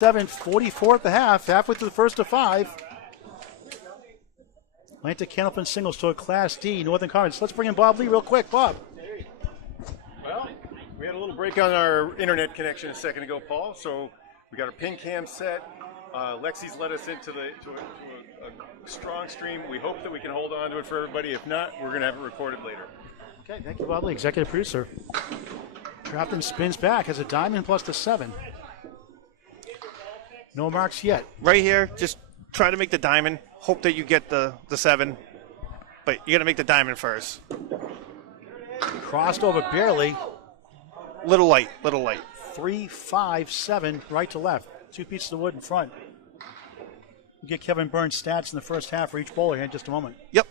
7:44 at the halfway through the first of 5. Atlantic Candlepins singles to a Class D Northern Conference. Let's bring in Bob Lee real quick. Bob. Well, we had a little break on our internet connection a second ago, Paul, so we got our pin cam set. Lexi's led us into a strong stream. We hope that we can hold on to it for everybody. If not, we're going to have it recorded later. Okay, thank you, Bob Lee, executive producer. Trafton spins back, has a diamond plus the 7. No marks yet. Right here, just try to make the diamond. Hope that you get the 7, but you got to make the diamond first. Crossed over barely. Little light. 3, 5, 7, right to left. 2 pieces of wood in front. We'll get Kevin Burns' stats in the first half for each bowler here in just a moment. Yep.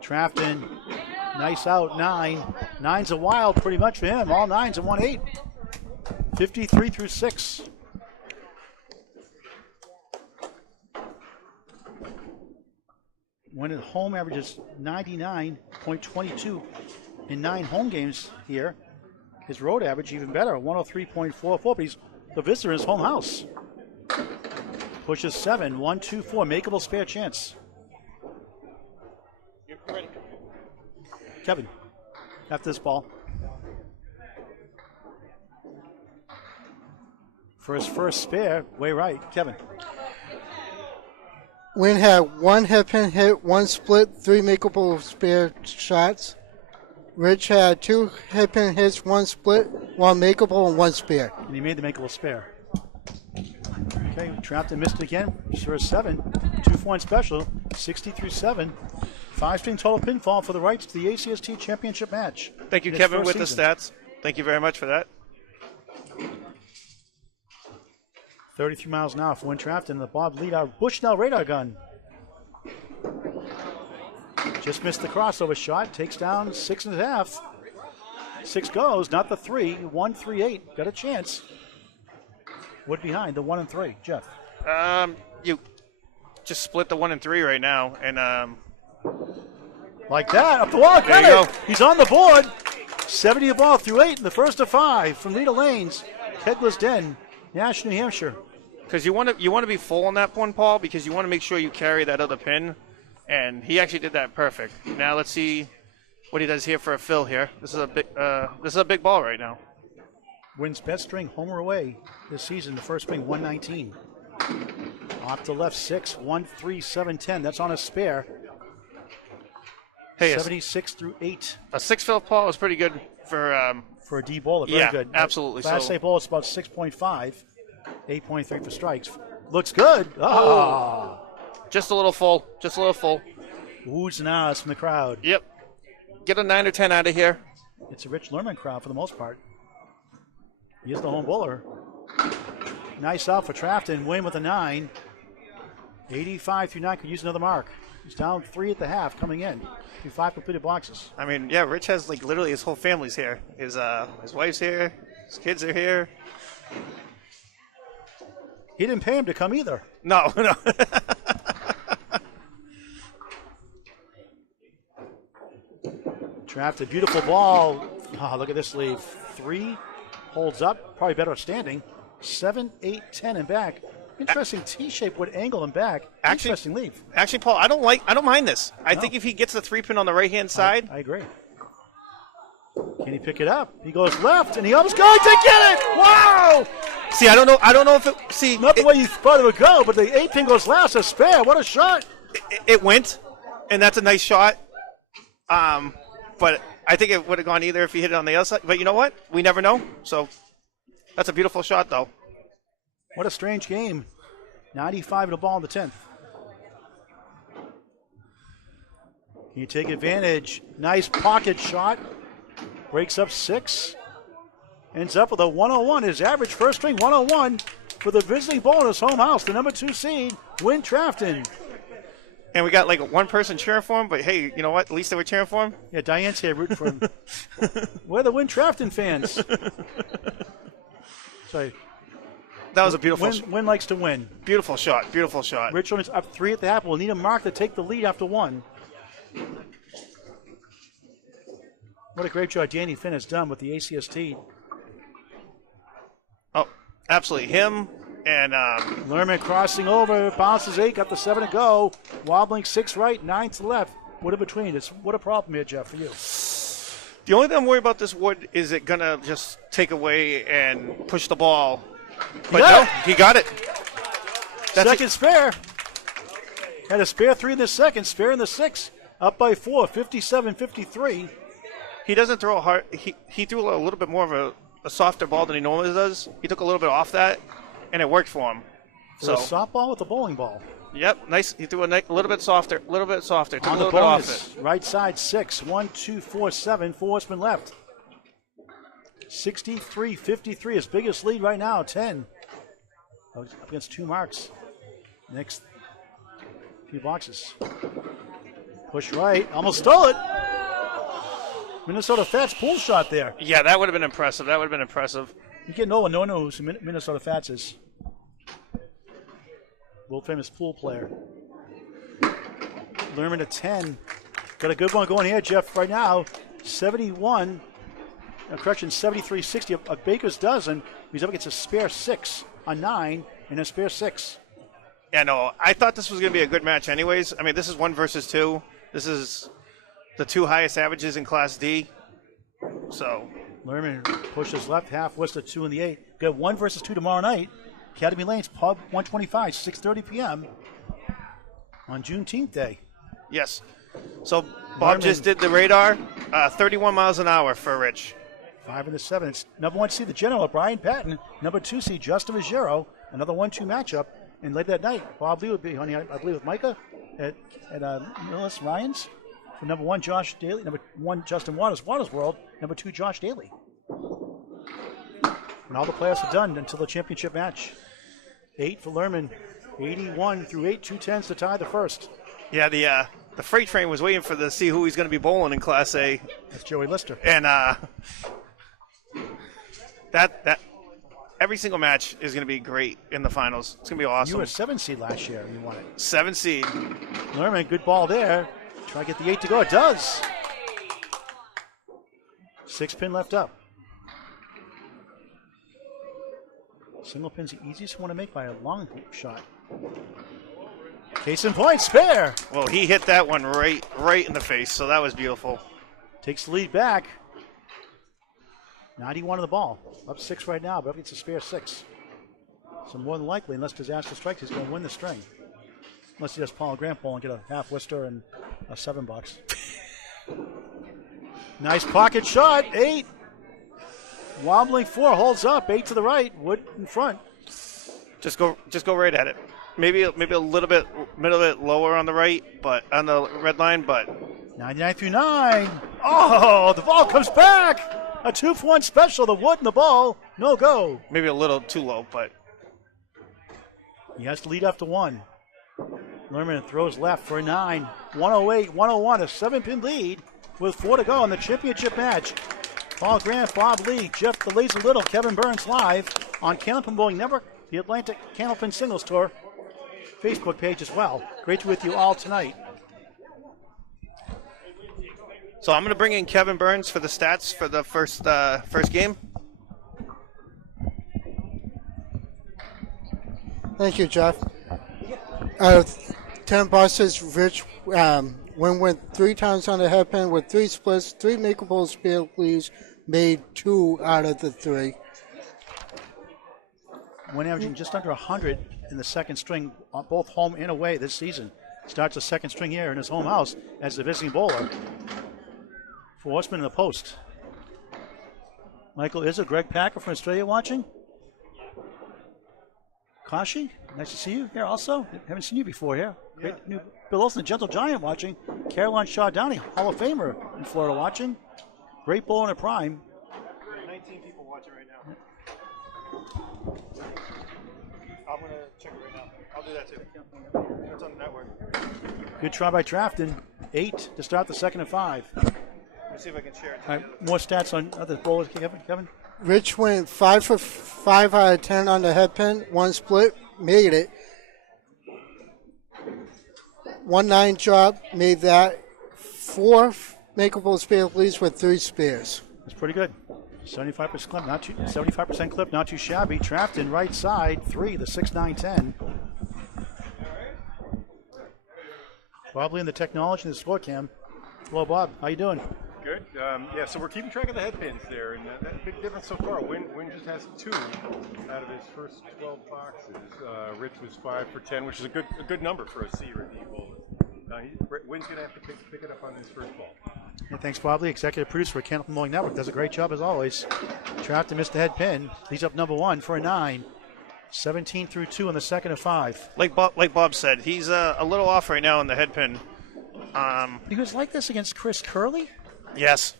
Trafton, nice out, 9. 9's a wild pretty much for him. All 9s and 1-8. 53 through 6. When at home averages 99.22 in 9 home games here. His road average even better, 103.44, but he's the visitor in his home house. Pushes 7, 1, 2, 4, makeable spare chance. Kevin, after this ball. For his first spare, way right, Kevin. Wynn had 1 hairpin hit, 1 split, 3 makeable spare shots. Rich had 2 hairpin hits, 1 split, 1 makeable, and 1 spare. And he made the makeable spare. Okay, Trafton missed it again. Sure is 7. 2-for-1 special, 60 through 7. 5-string total pinfall for the rights to the ACST championship match. Thank you, Kevin, with the stats. Thank you very much for that. 33 miles an hour for Wynn Trafton. The Bob Leda Bushnell radar gun. Just missed the crossover shot. Takes down 6.5. 6 goes, not the 3. 1, 3, 8. Got a chance. Wood behind the 1 and 3. Jeff. You just split the 1 and 3 right now, and like that, up the wall. There you go. He's on the board. 70 the ball through 8 in the first of 5 from Leda Lanes. Kedler's Den, Nashua, New Hampshire. Because you want to be full on that one, Paul, because you want to make sure you carry that other pin, and he actually did that perfect. Now let's see what he does here for a fill here. This is a big ball right now. Wins best string home or away this season. The first swing 119. Off to left 6, 1, 3, 7, 10. That's on a spare. Hey, 76 through 8. A 6 fill, Paul, is pretty good for a D bowler. Very good. Absolutely. Class A bowler is about 6.5, 8.3 for strikes. Looks good. Oh. Just a little full. Oohs and ahs from the crowd. Yep. Get a 9 or 10 out of here. It's a Rich Lerman crowd for the most part. He is the home bowler. Nice out for Trafton. Win with a 9. 85 through 9 could use another mark. He's down 3 at the half coming in. 5 completed boxes. I mean, yeah, Rich has like literally his whole family's here. His wife's here. His kids are here. He didn't pay him to come either. No. Trafton, beautiful ball. Oh, look at this leave. 3 holds up. Probably better standing. 7, 8, 10 and back. Interesting T-shape wood angle and back. Interesting leave. Actually, Paul, I don't mind this. I think if he gets the 3-pin on the right-hand side. I agree. Can he pick it up? He goes left, and he almost going to get it! Wow! See, I don't know if it. See, not the way you thought it would go, but the 8-pin goes last. A spare. What a shot! It went, and that's a nice shot. But I think it would have gone either if he hit it on the other side. But you know what? We never know. So that's a beautiful shot, though. What a strange game. 95 to ball in the 10th. Can you take advantage? Nice pocket shot. Breaks up 6. Ends up with a 101. His average first string 101 for the visiting ball in his home house. The number 2 seed, Wynn Trafton. And we got like one person cheering for him, but hey, you know what? At least they were cheering for him. Yeah, Diane's here rooting for him. We're the Wynn Trafton fans. Sorry. That was a beautiful shot. Wynn likes to win. Beautiful shot. Richmond is up 3 at the half. We'll need a mark to take the lead after 1. What a great job Danny Finn has done with the ACST. Oh, absolutely him. And Lerman crossing over, bounces 8, got the 7 to go. Wobbling 6 right, 9 to the left. Wood in between. What a problem here, Jeff, for you. the only thing I'm worried about this wood is it going to just take away and push the ball. But no, he got it. Second spare. Had a spare 3 in the second, spare in the 6. Up by 4, 57-53. He doesn't throw hard. He threw a little bit more of a softer ball than he normally does. He took a little bit off that, and it worked for him. So a softball with a bowling ball. Yep, nice. He threw a little bit softer, Took On a little the bit off bonus, it. right side 6, 1, 2, 4, 7. 4 horsemen left. 63-53, his biggest lead right now, 10. Up against 2 marks. Next few boxes. Push right, almost stole it. Minnesota Fats pool shot there. Yeah, that would have been impressive. You get no one knows who Minnesota Fats is. World famous pool player. Lerman to 10. Got a good one going here, Jeff, right now. 73-60, a baker's dozen. He's up against a spare 6 on 9 and a spare 6. Yeah, no, I thought this was going to be a good match anyways. I mean, this is 1 versus 2. This is the 2 highest averages in Class D. So Lerman pushes left, half Worcester 2 in the 8. Got 1 versus 2 tomorrow night. Academy Lanes, Pub 125, 6:30 p.m. on Juneteenth Day. yes. So Bob just did the radar. 31 miles an hour for Rich. 5 and the 7. It's number 1 seed, the General, Brian Patton. Number 2 seed, Justin Vigero. Another 1-2 matchup. And later that night, Bob Lee would be on, I believe, with Micah at Millis Ryan's. For number 1, Josh Daly. Number 1, Justin Waters, Waters World. Number 2, Josh Daly. And all the players are done until the championship match. 8 for Lerman. 81 through 8, 2-10s to tie the first. Yeah, the freight train was waiting to see who he's going to be bowling in Class A. That's Joey Lister. And that every single match is going to be great in the finals. It's going to be awesome. You were a 7 seed last year and you won it. 7 seed. Lerman, good ball there. Try to get the 8 to go. It does. 6 pin left up. Single pin's the easiest one to make by a long shot. Case in point, spare. Well, he hit that one right in the face, so that was beautiful. Takes the lead back. 91 of the ball. Up 6 right now, but up against a spare 6. So more than likely, unless disaster strikes, he's going to win the string. Unless he does Paul Grant ball and get a half Worcester and a $7. Nice pocket shot, 8. Wobbling 4, holds up, 8 to the right, Wood in front. Just go right at it. Maybe a little bit lower on the right, but on the red line, but 99 through 9. Oh, the ball comes back. A 2-for-1 special, the Wood and the ball, no go. maybe a little too low, but He has to lead after 1. Lerman throws left for a 9. 108, 101, a 7-pin lead with 4 to go in the championship match. Paul Grant, Bob Lee, Jeff the Laser Little, Kevin Burns live on Candlepin Bowling Network, the Atlantic Candlepin Singles Tour Facebook page as well. Great to be with you all tonight. so I'm going to bring in Kevin Burns for the stats for the first game. Thank you, Jeff. Out of 10 buses, Rich went 3 times on the headpin with 3 splits, 3 makeable spare leads, made 2 out of the 3. Went averaging just under 100 in the second string, both home and away this season. Starts the second string here in his home house as the visiting bowler. For Horseman in the post. Michael, is it Greg Packer from Australia watching? Kashi, nice to see you here also. Haven't seen you before here. Great new Bill Olson, the Gentle Giant watching. Caroline Shaw Downey, Hall of Famer in Florida watching. Great bowler in a prime. 19 people watching right now. I'm going to check it right now. I'll do that too. It's on the network. Good try by Trafton. 8 to start the second and 5. Let's see if I can share it. All right, more stats on other bowlers, Kevin. Rich went 5 for 5 out of 10 on the headpin, 1 split, made it. 1-9 job, made that. 4 makeable spare leads with 3 spares. That's pretty good. 75% clip, 75% clip, not too shabby. Trafton right side, 3, the 6-9-10. Bob Lee in the technology and the score cam. Hello, Bob. How you doing? Good. Yeah, so we're keeping track of the head pins there, and that big difference so far. Wynn just has 2 out of his first 12 boxes. Rich was 5 for 10, which is a good number for a C or a D bowler. Wynn's going to have to pick it up on his first ball. And thanks, Bob Lee, executive producer for Candlepin Mowing Network. Does a great job as always. Trafton missed the head pin. He's up number 1 for a 9. 17 through 2 in the second of 5. Like Bob said, he's a little off right now in the head pin. He was like this against Chris Curley. Yes.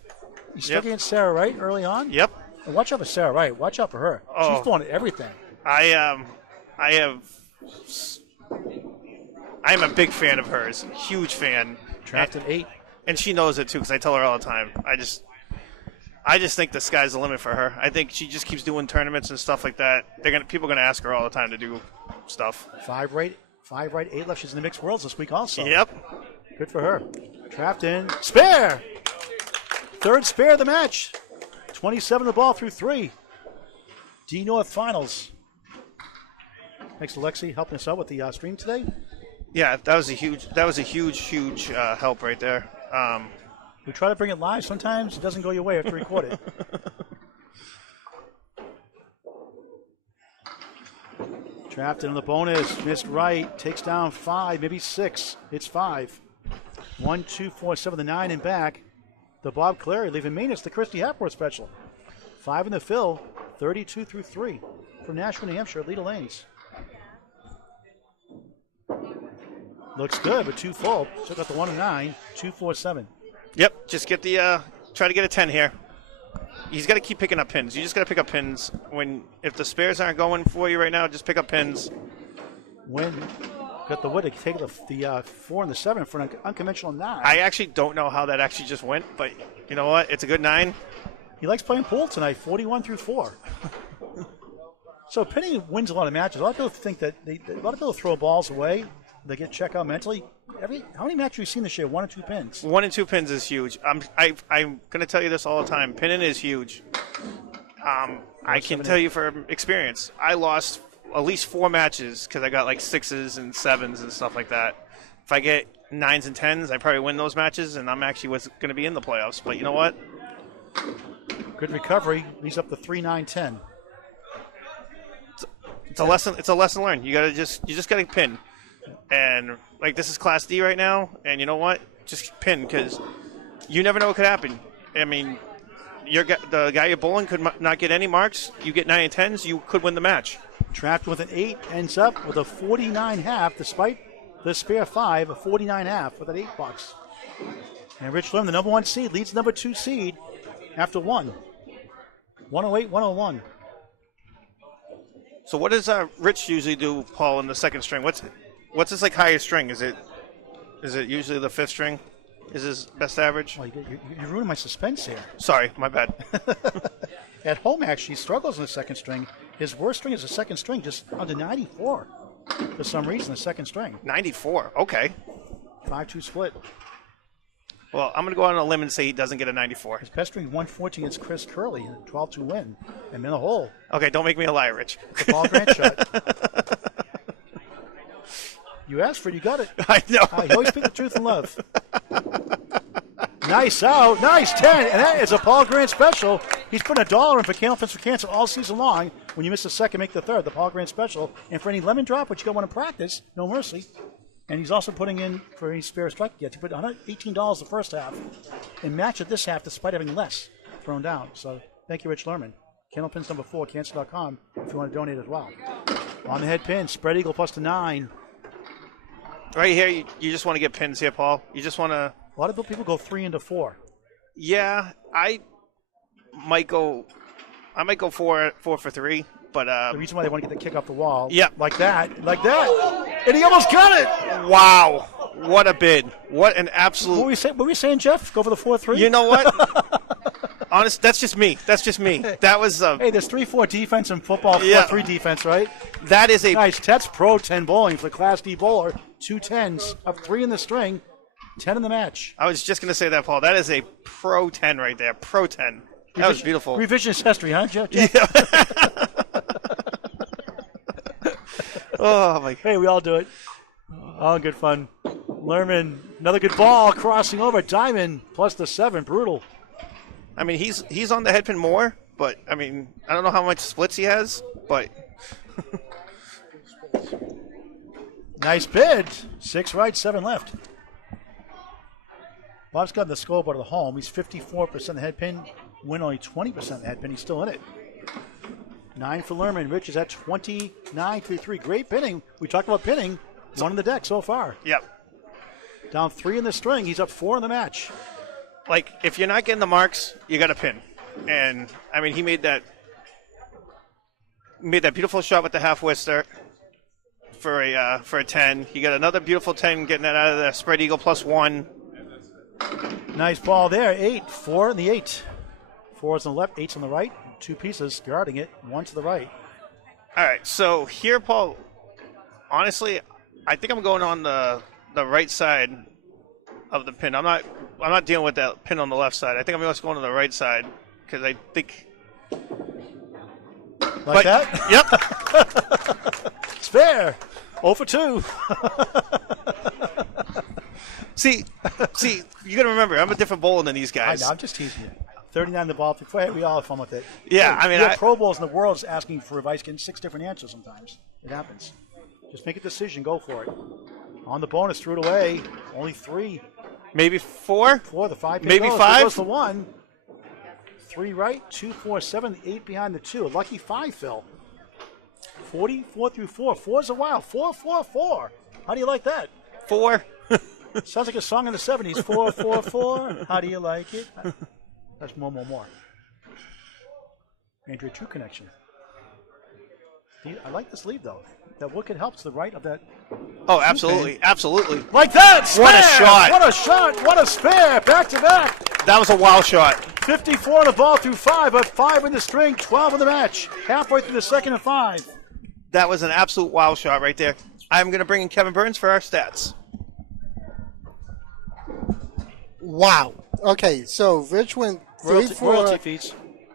He's stuck against Sarah Wright early on. Yep. And watch out for Sarah Wright. Watch out for her. Oh. She's throwing at everything. I'm a big fan of hers. Huge fan. Trafton 8. And she knows it too, because I tell her all the time. I just think the sky's the limit for her. I think she just keeps doing tournaments and stuff like that. People are gonna ask her all the time to do stuff. 5 right, 8 left. She's in the mixed worlds this week also. Yep. Good for her. Trafton spare. Third spare of the match. 27 the ball through 3. D North Finals. Thanks to Lexi helping us out with the stream today. Yeah, that was a huge help right there. We try to bring it live. Sometimes it doesn't go your way. You have to record it. Trafton in the bonus. Missed right. Takes down 5, maybe 6. It's 5. 1, 2, 4, 7, the 9 and back. The Bob Clary leaving Manus, the Christy Hapworth special. 5 in the fill. 32 through 3 from Nashua, New Hampshire, Leda Lanes. Looks good, but 2 full. Still got the 1 and 9. 2, 4, 7. Yep, just get the try to get a 10 here. He's got to keep picking up pins. You just got to pick up pins. If the spares aren't going for you right now, just pick up pins. Wynn got the wood to take the 4 and the 7 for an unconventional 9. I actually don't know how that actually just went, but you know what? It's a good 9. He likes playing pool tonight, 41 through 4. So Penny wins a lot of matches. A lot of people think that a lot of people throw balls away. They get checked out mentally. How many matches have you seen this year? 1 or 2 pins? 1 and 2 pins is huge. I'm going to tell you this all the time. Pinning is huge. I can tell you from experience. I lost at least 4 matches because I got like 6s and 7s and stuff like that. If I get 9s and 10s, I probably win those matches, and I'm actually going to be in the playoffs. But you know what? Good recovery. He's up to 3, 9, 10. It's a lesson. It's a lesson learned. You just got to pin. And like this is Class D right now, and you know what? Just pin because you never know what could happen. I mean, the guy you're bowling could not get any marks. You get 9 and 10s, you could win the match. Trapped with an 8, ends up with a 49.5, despite the spare 5, a 49.5 with an $8. And Rich Lerman, the number 1 seed, leads the number 2 seed after 1. 108, 101. So what does Rich usually do, Paul, in the second string? What's his like highest string? Is it usually the 5th string? Is his best average? Well, you're ruining my suspense here. Sorry, my bad. At home, actually, he struggles in the second string. His worst string is the second string, just under 94 for some reason, the second string. 94, okay. 5-2 split. Well, I'm going to go out on a limb and say he doesn't get a 94. His best string, 114 against Chris Curley, 12-2 win. And in the hole. Okay, don't make me a liar, Rich. The Paul Grant shot. You asked for it, you got it. I know. You always speak the truth in love. Nice out. Nice 10. And that is a Paul Grant special. He's putting $1 in for Candlepins for Cancer all season long. When you miss the second, make the third. The Paul Grant special. And for any lemon drop, which you got one in practice, no mercy. And he's also putting in for any spare strike he gets. He put $118 the first half and match it this half despite having less thrown down. So thank you, Rich Lerman. Candlepins number 4, cancer.com if you want to donate as well. On the head pin, spread eagle plus the 9. Right here, you just want to get pins here, Paul. You just want to... A lot of people go 3 into 4. Yeah, I might go 4 for 3, but... the reason why they want to get the kick off the wall. Yeah. Like that. And he almost got it. Wow. What a bid. What an absolute... What were we saying, Jeff? Go for the 4-3? You know what? Honest, that's just me. That was... hey, there's 3-4 defense in football, 4-3 Yeah. defense, right? That is a... Nice. That's Pro 10 bowling for the Class D bowler. 2 10s, up 3 in the string, 10 in the match. I was just going to say that, Paul. That is a Pro 10 right there. Pro 10. That was beautiful. Revisionist history, huh, Jeff? Yeah. Oh, my. Hey, we all do it. Oh, good fun. Lerman, another good ball crossing over. Diamond plus the 7. Brutal. I mean, he's on the headpin more, but, I mean, I don't know how much splits he has, but. Nice bid. 6 right, 7 left. Bob's got the scoreboard of the home. He's 54% of the headpin. Win only 20% of the headpin. He's still in it. 9 for Lerman. Rich is at 29-3. Great pinning. We talked about pinning. 1 in the deck so far. Yep. Down 3 in the string. He's up 4 in the match. Like, if you're not getting the marks, you got to pin. And, I mean, he made that beautiful shot with the half whister for a 10. He got another beautiful 10 getting that out of the spread eagle plus 1. Nice ball there. 8. 4 in the 8. 4 is on the left, 8's on the right. 2 pieces guarding it. 1 to the right. All right, so here, Paul, honestly, I think I'm going on the right side of the pin. I'm not dealing with that pin on the left side. I think I'm just going to the right side because I think. Like that? Yep. It's fair. 0 for 2. See, you got to remember, I'm a different bowler than these guys. I know, I'm just teasing you. 39 the ball. We all have fun with it. Yeah, hey, I mean, we have Pro Bowls in the world is asking for advice, getting 6 different answers sometimes. It happens. Just make a decision. Go for it. On the bonus, threw it away. Only 3. Maybe 4? 4, the 5. Maybe goes. 5? There goes the 1. 3 right, 2, 4, 7, 8 behind the 2. A lucky 5, Phil. 44 through 4. 4's a while. 4, 4, 4. How do you like that? 4. Sounds like a song in the 70s. 4, 4, 4. How do you like it? That's more. Andrea, true connection. I like this lead, though. That wicket helps the right of that. Oh, absolutely. Absolutely. Like that! Spare! What a shot. What a shot! What a spare! Back to back. That was a wow shot. 54 on the ball through 5, but 5 in the string, 12 in the match. Halfway through the second and 5. That was an absolute wow shot right there. I'm going to bring in Kevin Burns for our stats. Wow. Okay, so Rich went 3 Royalty 4, fees.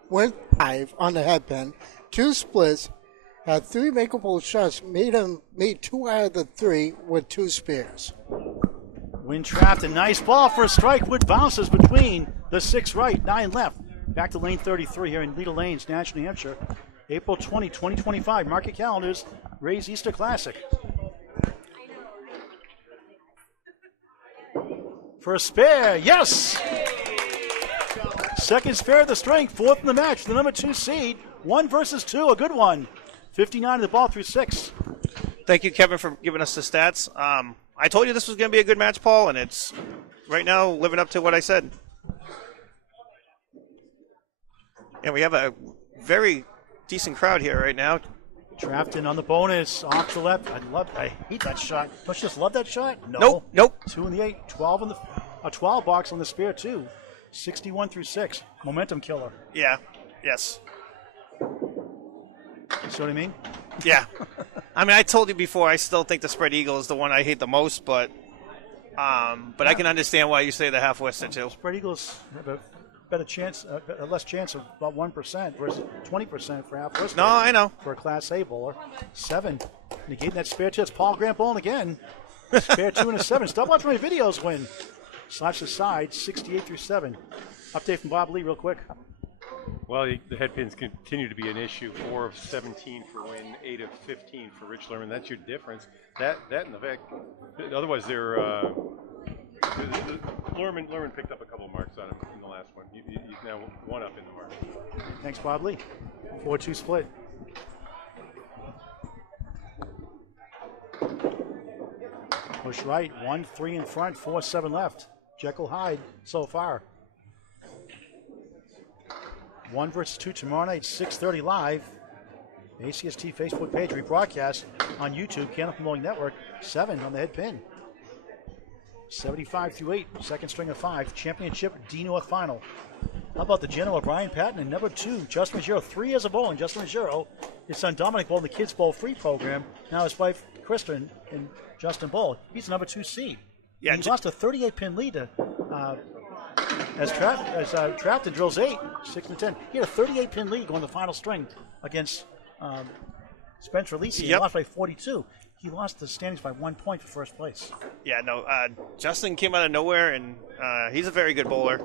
went 5 on the headpin, 2 splits, had 3 makeable shots, made 2 out of the 3 with 2 spares. Win Trafton. Nice ball for a strike. Wood bounces between the 6 right, 9 left. Back to lane 33 here in Leda Lanes, Nashua, New Hampshire. April 20, 2025. Mark your calendars. Ray's Easter Classic. For a spare, yes! Second spare of the string, 4th in the match, the number 2 seed. 1 versus 2, a good one. 59 of the ball through 6. Thank you, Kevin, for giving us the stats. I told you this was going to be a good match, Paul, and it's right now living up to what I said. And we have a very decent crowd here right now. Trafton on the bonus, off to left. I hate that shot. Don't you just love that shot? No. Nope. 2 in the 8, 12 in a 12 box on the spare 2. 61 through 6. Momentum killer. Yeah. Yes. See what I mean? Yeah. I mean, I told you before, I still think the spread eagle is the one I hate the most, but I can understand why you say the half whister too. Spread Eagles have a better chance, a less chance of about 1% versus 20% for half whisker. No, I know. For a Class A bowler. 7. Negating that spare 2. It's Paul Grant bowling again. Spare 2 and a 7. Stop watching my videos when. Slash the side, 68 through 7. Update from Bob Lee real quick. Well, the headpins continue to be an issue. 4 of 17 for Win, 8 of 15 for Rich Lerman. That's your difference. That and the fact, otherwise they're Lerman picked up a couple of marks on him in the last one. He's now 1 up in the mark. Thanks, Bob Lee. 4-2 split. Push right, 1-3 in front, 4-7 left. Jekyll Hyde so far. 1 versus 2 tomorrow night, 6:30 live. ACST Facebook page, rebroadcast on YouTube, Candlepins Bowling Network. 7 on the head pin. 75 through 8, second string of 5. Championship D North final. How about the General Brian Patton and number 2, Justin Maggero. 3 years of bowling. Justin Maggero, his son Dominic bowled in the Kids Bowl free program. Now his wife Kristen and Justin bowl. He's the number 2 seed. Yeah, He lost a 38-pin lead to as Trafton drills 8, 6-10. He had a 38-pin lead going the final string against Spencer Lisi. He lost by 42. He lost the standings by 1 point for first place. Yeah, no, Justin came out of nowhere, and he's a very good bowler.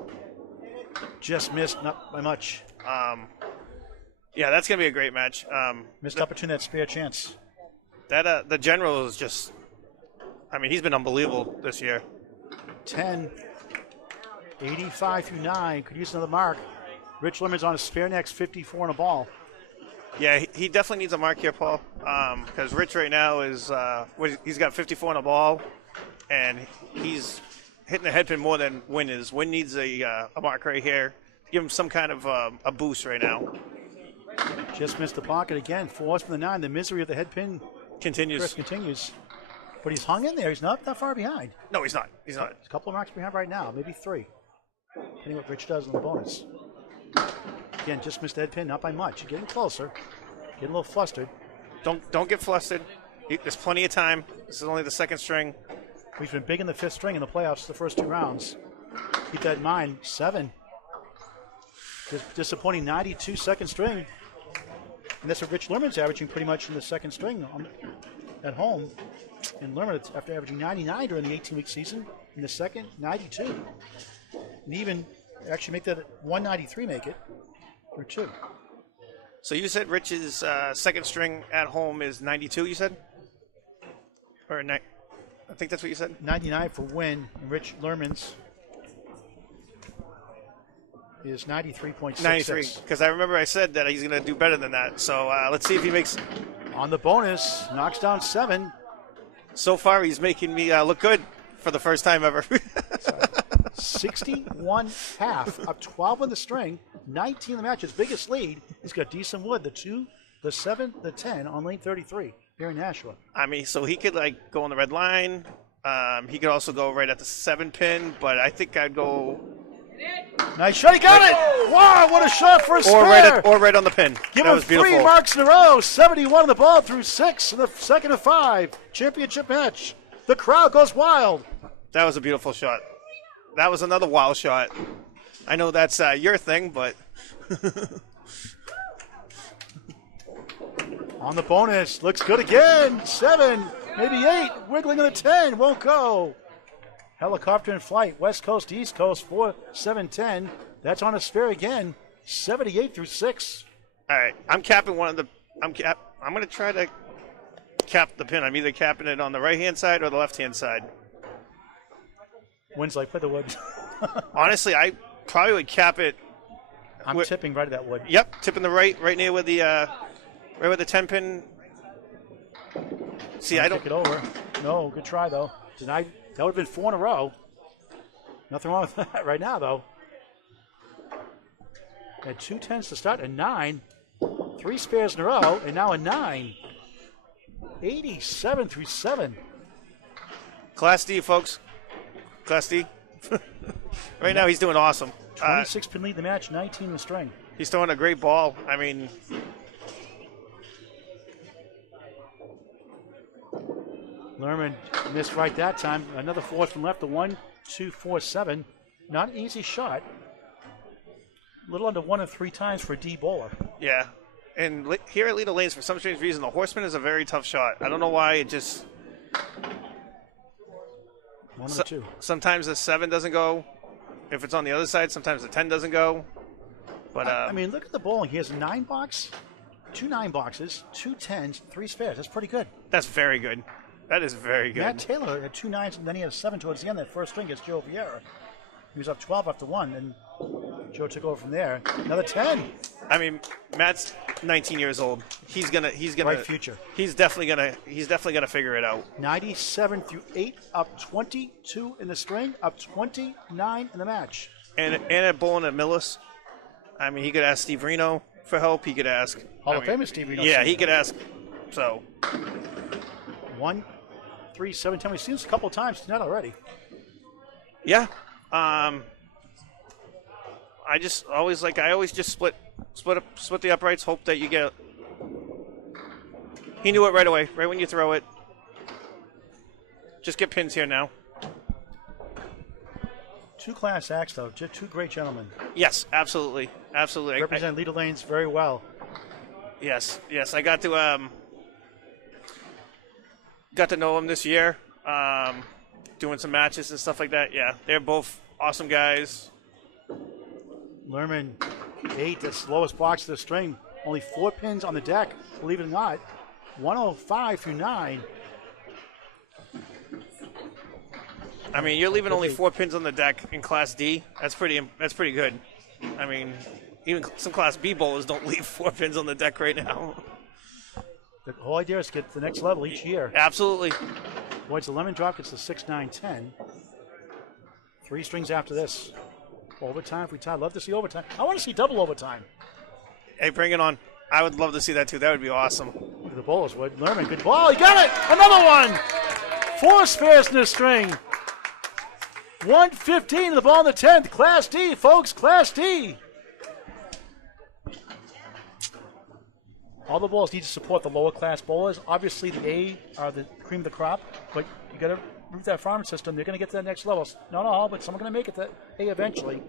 Just missed, not by much. Yeah, that's going to be a great match. Missed opportunity, that spare chance. That the general is just, I mean, he's been unbelievable this year. 10, 85 through 9, could use another mark. Rich Lerman's on a spare next, 54 and a ball. Yeah, he definitely needs a mark here, Paul, because Rich right now is, he's got 54 on a ball, and he's hitting the head pin more than Win is. Win needs a mark right here to give him some kind of a boost right now. Just missed the pocket again. 4 from the 9. The misery of the head pin continues. But he's hung in there. He's not that far behind. No, he's not. He's not. He's a couple of marks behind right now, maybe 3. Depending what Rich does in the bonus. Again, just missed the head pin, not by much. You're getting closer. Getting a little flustered. Don't get flustered. There's plenty of time. This is only the second string. We've been big in the 5th string in the playoffs the first 2 rounds. Keep that in mind. 7. Disappointing 92 second string. And that's what Rich Lerman's averaging pretty much in the second string at home. And Lerman, after averaging 99 during the 18-week season, in the second, 92. And even actually make that 193 make it, or 2. So you said Rich's second string at home is 92, you said? Or I think that's what you said? 99 for Win, and Rich Lerman's is 93.66. 93, because I remember I said that he's going to do better than that. So let's see if he makes... On the bonus, knocks down 7. So far, he's making me look good for the first time ever. 61 half, up 12 on the string, 19 in the match, his biggest lead. He's got decent wood, the 2, the 7, the 10 on lane 33 here in Nashua. I mean, so he could like go on the red line. He could also go right at the 7 pin, but I think I'd go... Nice shot, he got it! Wow, what a shot for a spare! Or right on the pin. Give that him was beautiful. 3 marks in a row, 71 on the ball through 6 in the second of 5. Championship match. The crowd goes wild. That was a beautiful shot. That was another wild shot. I know that's your thing, but... On the bonus, looks good again. 7, maybe 8, wiggling in the 10, won't go. Helicopter in flight, west coast to east coast, 4, 7, 10. That's on a spare again, 78 through 6. All right, I'm capping one of the... I'm going to try to cap the pin. I'm either capping it on the right-hand side or the left-hand side. Winslow, play the wood. Honestly, I probably would cap it. I'm tipping right at that wood. Yep, tipping the right near where the right where the 10 pin. See, I don't kick it over. No, good try though. Denied. That would have been 4 in a row. Nothing wrong with that right now though. Had 2 10s to start, a 9, 3 spares in a row, and now a 9. 87 through 7. Class D, folks. Class D. Right now, he's doing awesome. 26 pin lead in the match, 19 in the string. He's throwing a great ball. I mean, Lerman missed right that time. Another 4 from left, the 1, 2, 4, 7. Not an easy shot. A little under 1 of 3 times for a D bowler. yeah. And here at Leda Lanes, for some strange reason, the Horseman is a very tough shot. I don't know why. It just 1 or 2. Sometimes the 7 doesn't go. If it's on the other side, sometimes the 10 doesn't go. But I mean, look at the bowling. He has a 9 box, 2 9 boxes, 2 10s, 3 spares. That's pretty good. That's very good. That is very good. Matt Taylor had 2 9s, and then he had a 7 towards the end. That first string against Joe Vieira. He was up 12 after 1, and Joe took over from there. Another 10. I mean, Matt's 19 years old. He's gonna Bright future. He's definitely gonna figure it out. 97 through 8, up 22 in the string, up 29 in the match. And at bowling at Millis, I mean, he could ask Steve Reno for help. He could ask Hall of Fame Steve Reno. Yeah, he could ask. So 1, 3, 7, 10. We've seen this a couple of times tonight already. yeah, I always just split the uprights. Hope that you get. He knew it right away, right when you throw it. Just get pins here now. Two class acts, though. Two great gentlemen. Yes, absolutely. Absolutely. Represent Leda Lanes very well. Yes. I got to know them this year, doing some matches and stuff like that. Yeah, they're both awesome guys. Lerman, 8, that's the lowest box of the string. Only 4 pins on the deck, believe it or not. 105 through 9. I mean, you're leaving only 4 pins on the deck in Class D. That's pretty good. I mean, even some Class B bowlers don't leave 4 pins on the deck right now. The whole idea is to get to the next level each year. Absolutely. Boy, it's the lemon drop, gets the 6, 9, 10. 3 strings after this. Overtime if we tie. Love to see overtime. I want to see double overtime. Hey, bring it on. I would love to see that too. That would be awesome. Look at the bowlers would. Lerman, good ball. He got it. Another one. 4 spares in the string. 115 to the ball in the 10th. Class D, folks. Class D. All the bowlers need to support the lower class bowlers. Obviously, the A are the cream of the crop, but you got to root that farm system. They're going to get to that next level. Not all, but some are going to make it to A eventually.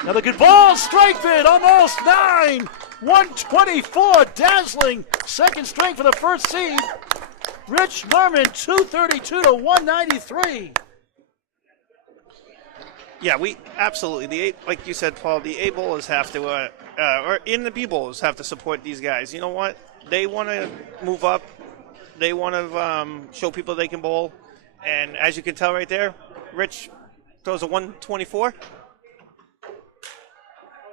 Another good ball. Strike bid. Almost 9. 124. Dazzling. Second strike for the first seed. Rich Lerman, 232 to 193. Yeah, we absolutely. The A, like you said, Paul, the A bowlers have to, or in the B bowlers have to support these guys. You know what? They want to move up. They want to show people they can bowl. And as you can tell right there, Rich throws a 124.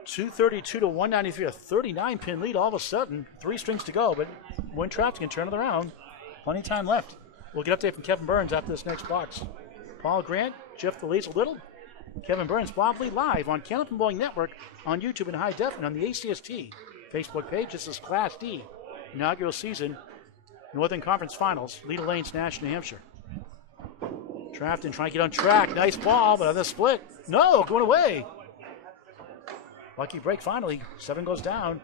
232 to 193, a 39-pin lead all of a sudden. 3 strings to go, but when Trafton can turn it around. Plenty of time left. We'll get update from Kevin Burns after this next box. Paul Grant, Jeff the Leads a little. Kevin Burns, Bob Lee live on Candlepin Bowling Network on YouTube in high def and on the ACST Facebook page. This is Class D, inaugural season, Northern Conference Finals, Leda Lanes, Nashua, New Hampshire. Trafton trying to get on track. Nice ball, but on the split. No, going away. Lucky break finally. 7 goes down.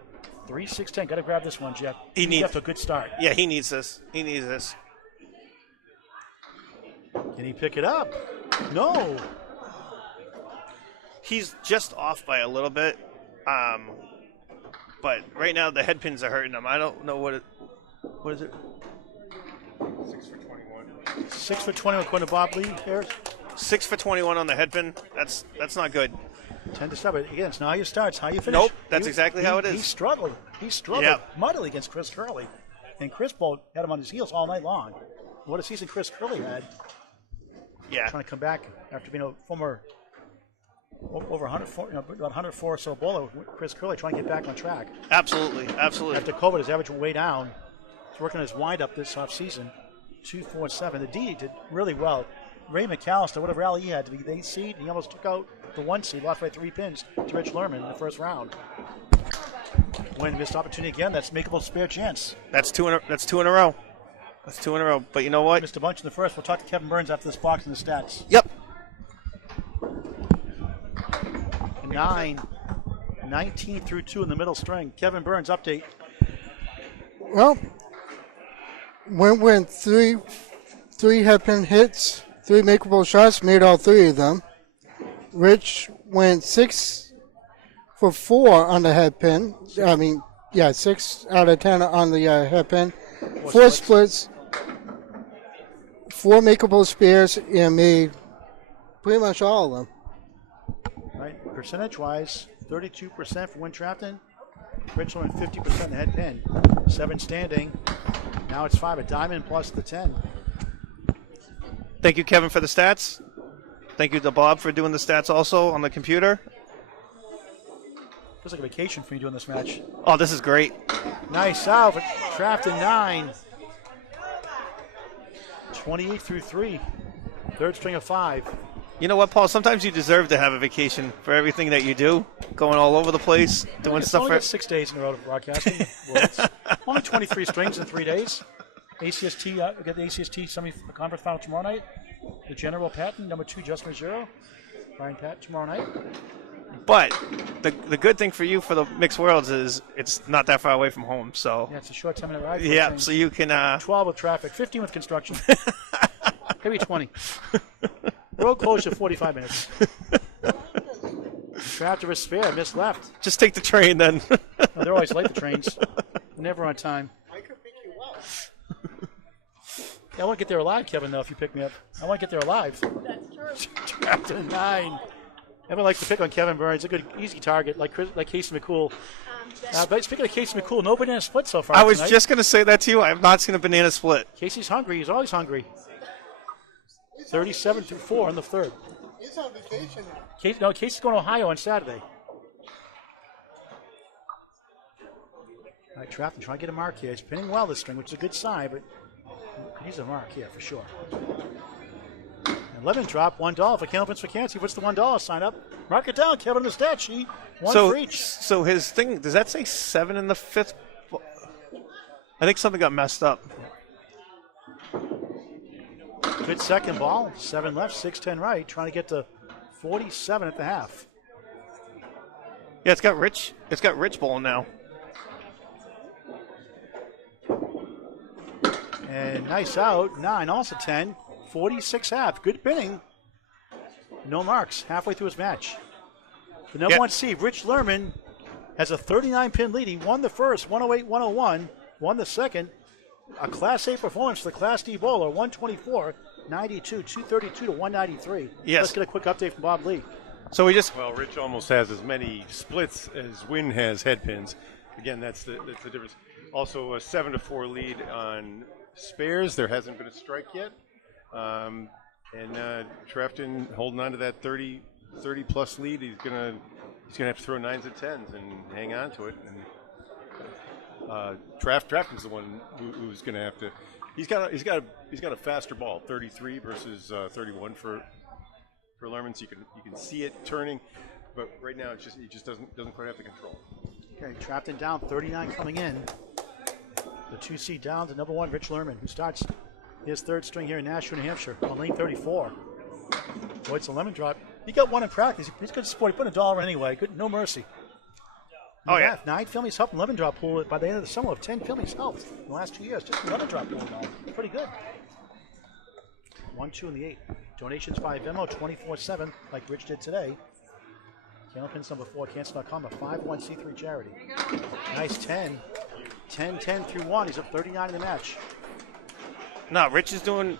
3, 6, 10. Got to grab this one, Jeff. He needs a good start. Yeah, he needs this. He needs this. Can he pick it up? No. He's just off by a little bit. But right now the head pins are hurting him. I don't know what is it? 6 for 21. 6 for 20 according to Bob Lee here. 6 for 21 on the head pin. That's not good. 10 to 7. Again, it's not how you start, it's how you finish. Nope, that's exactly how it is. He's struggling. He struggled mightily against Chris Curley. And Chris Bolt had him on his heels all night long. What a season Chris Curley had. Yeah. Trying to come back after being a former over 104, about 104 or so bowler. Chris Curley trying to get back on track. Absolutely. After COVID, his average went way down. He's working on his wind-up this offseason. 2-4-7. The D did really well. Ray McAllister, what a rally he had to be the 8th seed. He almost took out the 1 seed, lost by 3 pins to Rich Lerman in the first round. Win, missed opportunity again. That's makeable spare chance. That's two in a row. That's 2 in a row. But you know what? Missed a bunch in the first. We'll talk to Kevin Burns after this box and the stats. Yep. 9, 19 through 2 in the middle string. Kevin Burns, update. Well, went 3 headpin hits, 3 makeable shots, made all 3 of them. Rich went 6 for 4 on the headpin. 6 out of 10 on the headpin. 4 splits, 4 makeable spares, and made pretty much all of them. Right, percentage-wise, 32% for Win Trafton. Rich went 50% in the head pin. 7 standing. Now it's 5, a diamond plus the 10. Thank you, Kevin, for the stats. Thank you to Bob for doing the stats also on the computer. Feels like a vacation for you doing this match. Oh, this is great. Nice out. Trafton 9. 28 through 3. Third string of 5. You know what, Paul? Sometimes you deserve to have a vacation for everything that you do, going all over the place, doing stuff. Only got 6 days in a row of broadcasting. Only 23 strings in 3 days. ACST, we got the ACST semi-conference final tomorrow night. The General Patton, number 2, Justin Mazzero. Brian Pat tomorrow night. But the good thing for you for the Mixed Worlds is it's not that far away from home. So yeah, it's a short 10-minute ride. Yeah, so you can 12 with traffic, 15 with construction, maybe 20. Road closure 45 minutes. Trapped to a spare, missed left. Just take the train then. No, they're always late, the trains. Never on time. I could pick you up. I want to get there alive, Kevin, though, if you pick me up. I want to get there alive. That's true. Trapped in 9. Everyone likes to pick on Kevin Burns. A good, easy target, like Casey McCool. But speaking of Casey McCool, no banana split so far I was tonight. just going to say that to you. I have not seen a banana split. Casey's hungry. He's always hungry. 37-4 in the third. He's on vacation now. Casey's going to Ohio on Saturday. All right, Trafton trying to get a mark here. He's pinning well this string, which is a good sign, but he's a mark here for sure. And Lemon drop, $1 for Candlepins for Cancer. He puts the $1 sign up. Mark it down, Kevin, on the stat sheet. One for each. So his thing, does that say 7 in the 5th? I think something got messed up. Good second ball. 7 left, 6-10 right. Trying to get to 47 at the half. Yeah, it's got Rich. It's got Rich bowling now. And nice out. 9, also 10. 46 half. Good pinning. No marks. Halfway through his match. The number one seed, Rich Lerman, has a 39-pin lead. He won the first, 108-101. Won the second. A Class A performance for the Class D bowler, 124-92, 232 to 193. Yes. Let's get a quick update from Bob Lee. So we just Well, Rich almost has as many splits as Wynn has head pins. Again, that's the difference. Also, a 7-4 lead on spares. There hasn't been a strike yet. And Trafton holding on to that 30 plus lead. He's gonna have to throw 9s and 10s and hang on to it. And Trafton's the one who's gonna have to. He's got a faster ball, 33 versus 31 for Lerman. So you can see it turning, but right now he just doesn't quite have the control. Okay, Trafton down, 39 coming in. The 2 seed down to number 1, Rich Lerman, who starts his third string here in Nashua, New Hampshire, on lane 34. Boy, it's a lemon drop. He got one in practice. He's good sport. He put $1 anyway. Good, no mercy. Oh, yeah. 9 filmies helped in lemon drop pool by the end of the summer of 10 filmies helped in the last 2 years. Just lemon drop pool, though. Pretty good. 1, 2, and the 8. Donations by Venmo 24/7, like Rich did today. Candlepins number 4, Cancer.com, a 501c3 charity. Nice 10. 10 through 1. He's up 39 in the match. no. Rich is doing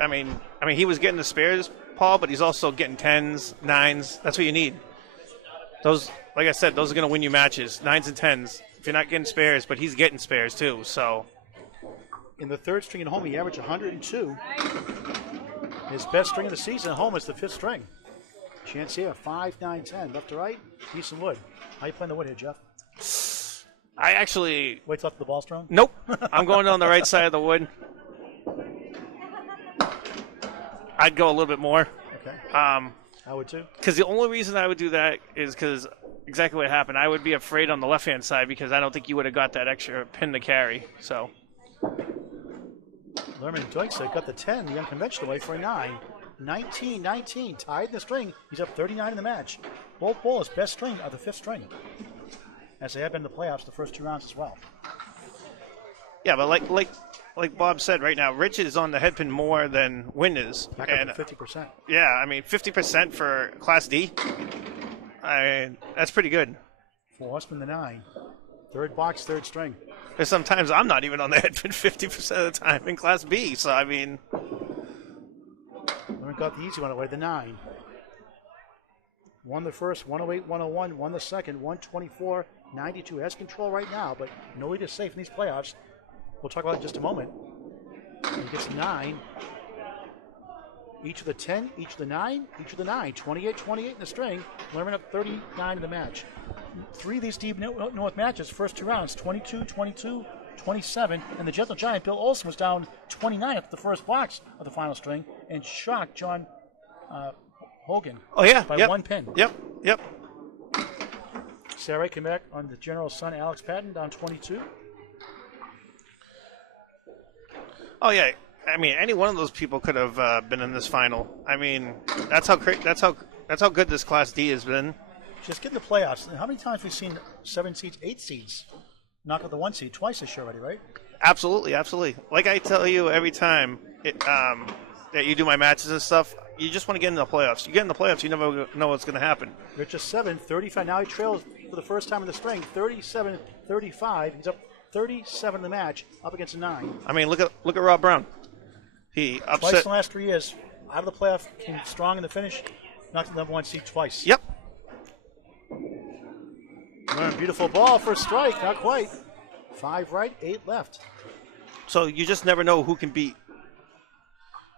I mean, he was getting the spares, Paul, but he's also getting 10s, 9s. That's what you need. Those, like I said, those are going to win you matches. 9s and 10s. If you're not getting spares, but he's getting spares too. So In the third string at home, he averaged 102. His best string of the season at home is the 5th string. Chance here, 5, 9, 10. Left to right, decent wood. How you playing the wood here, Jeff? I actually Wait till after the ball strong? nope. I'm going on the right side of the wood. I'd go a little bit more. Okay. I would too. Because the only reason I would do that is because exactly what happened. I would be afraid on the left-hand side because I don't think you would have got that extra pin to carry. So Lerman Doinksa got the 10, the unconventional way for a 9. 19, tied in the string. He's up 39 in the match. Both bowlers' best string are the 5th string, as they have been in the playoffs the first 2 rounds as well. yeah, but like Bob said, right now, Rich is on the head pin more than Wynn is. Back And, up to 50%. yeah, I mean, 50% for Class D. I mean, that's pretty good. For Horseman, the 9. Third box, 3rd string. Because sometimes I'm not even on the head pin 50% of the time in Class B. So, I mean, Lerman got the easy one away, the 9. Won the first, 108, 101. Won the second, 124, 92. Has control right now, but no lead is safe in these playoffs. We'll talk about it in just a moment. He gets 9. Each of the 10, each of the 9, each of the 9. 28 in the string. Lerman up 39 in the match. 3 of these deep north matches, first 2 rounds, 22, 22, 27. And the Gentle Giant, Bill Olson, was down 29 at the first box of the final string and shocked John Hogan by 1 pin. Yep. Sarah came back on the General's son, Alex Patton, down 22. Oh yeah, I mean, any one of those people could have been in this final. I mean, that's how good this Class D has been. Just get in the playoffs. How many times have we seen 7 seeds, 8 seeds knock out the 1 seed? Twice this year already, right? Absolutely. Like I tell you every time that you do my matches and stuff, you just want to get in the playoffs. You get in the playoffs, you never know what's going to happen. Rich is 7, 35. Now he trails for the first time in the string, 37-35. He's up 37 in the match, up against a 9. I mean, look at Rob Brown. He Twice upset. in the last 3 years, out of the playoff, came strong in the finish, knocked the number 1 seed twice. Yep. Beautiful ball for a strike, not quite. 5 right, 8 left. So you just never know who can beat.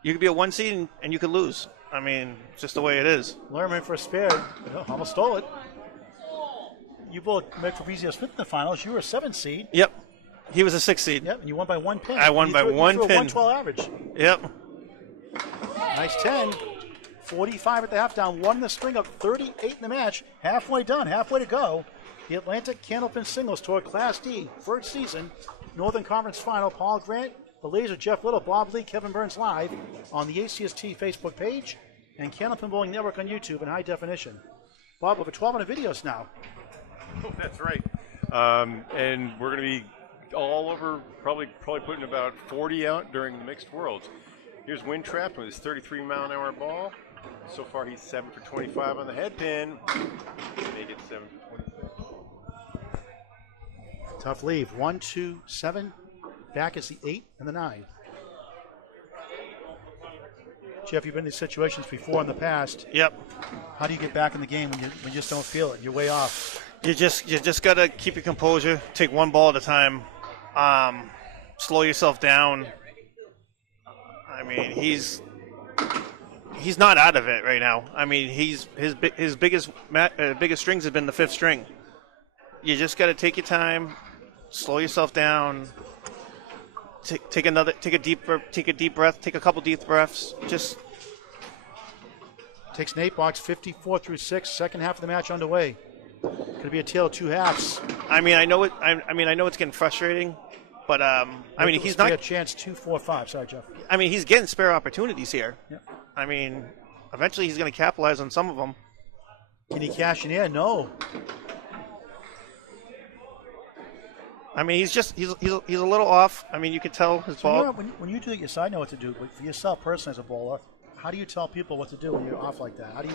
You could be a 1 seed and you could lose. I mean, it's just the way it is. Lerman for a spare. Almost stole it. You both met Fabrizio Smith in the finals. You were a 7 seed. Yep. He was a 6 seed. Yep, and you won by 1 pin. I won by 1 you threw pin. A 112 average. Yep. Nice 10. 45 at the half, down 1 in the string, up 38 in the match. Halfway done, halfway to go. The Atlantic Candlepins Singles Tour Class D, first season, Northern Conference Final. Paul Grant, the Laser, Jeff Little, Bob Lee, Kevin Burns live on the ACST Facebook page and Candlepin Bowling Network on YouTube in high definition. Bob, over 1,200 videos now. Oh, that's right. And we're going to be all over, probably putting about 40 out during the mixed worlds. Here's Win Trafton with his 33-mile-an-hour ball. So far, he's 7 for 25 on the head pin. Make it 7 for 26. Tough leave. 1, 2, 7. Back is the 8 and the 9. Jeff, you've been in these situations before in the past. Yep. How do you get back in the game when you just don't feel it? You're way off. You just gotta keep your composure. Take one ball at a time. Slow yourself down. I mean, he's not out of it right now. I mean, his biggest strings have been the 5th string. You just gotta take your time, slow yourself down. Take a deep breath. Take a couple deep breaths. Just takes Nate Box 54 through 6. Second half of the match underway. Could be a tale of 2 halves. I mean, I know it. I mean, I know it's getting frustrating, but I mean, he's not a chance 2, 4, 5. Sorry, Jeff. I mean, he's getting spare opportunities here. Yep. I mean, eventually he's going to capitalize on some of them. Can he cash in here? No. I mean, he's a little off. I mean, you can tell his ball. You know, when you do it yourself, I know what to do. But for yourself personally as a bowler, how do you tell people what to do when you're off like that? How do you?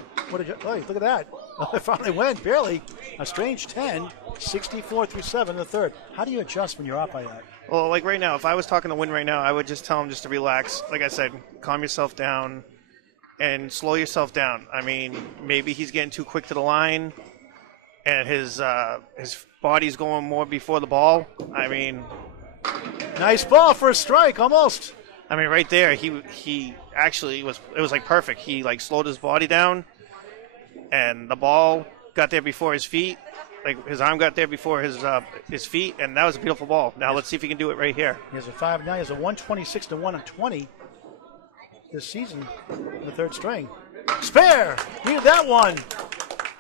Hey, look at that! It finally went, barely. A strange 10, 64 through 7 in the third. How do you adjust when you're off like that? Well, like right now, if I was talking to Win right now, I would just tell him just to relax. Like I said, calm yourself down and slow yourself down. I mean, maybe he's getting too quick to the line, and his body's going more before the ball. I mean, nice ball for a strike, almost. I mean, right there, he actually it was like perfect. He like slowed his body down, and the ball got there before his feet. Like his arm got there before his feet, and that was a beautiful ball. Now let's see if he can do it right here. He has a 5 now. He has a 126 to 120 this season in the third string. Spare! Needed that one.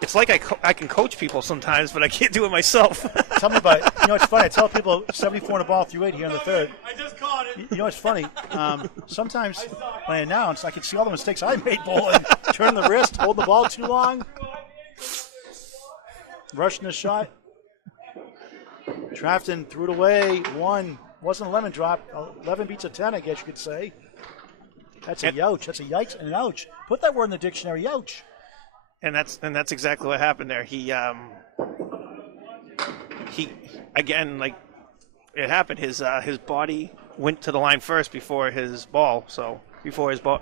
It's like I can coach people sometimes, but I can't do it myself. Tell me about it. You know, it's funny. I tell people 74 in a ball through 8 here in the third. I just caught it. You know, it's funny. Sometimes when I announce, I can see all the mistakes I made bowling. Turning the wrist, holding the ball too long, rushing the shot. Trafton threw it away. 1. Wasn't a lemon drop. 11 beats a 10, I guess you could say. That's a youch. That's a yikes and an ouch. Put that word in the dictionary, youch. And that's exactly what happened there. He again, like it happened. His body went to the line first before his ball. So before his ball.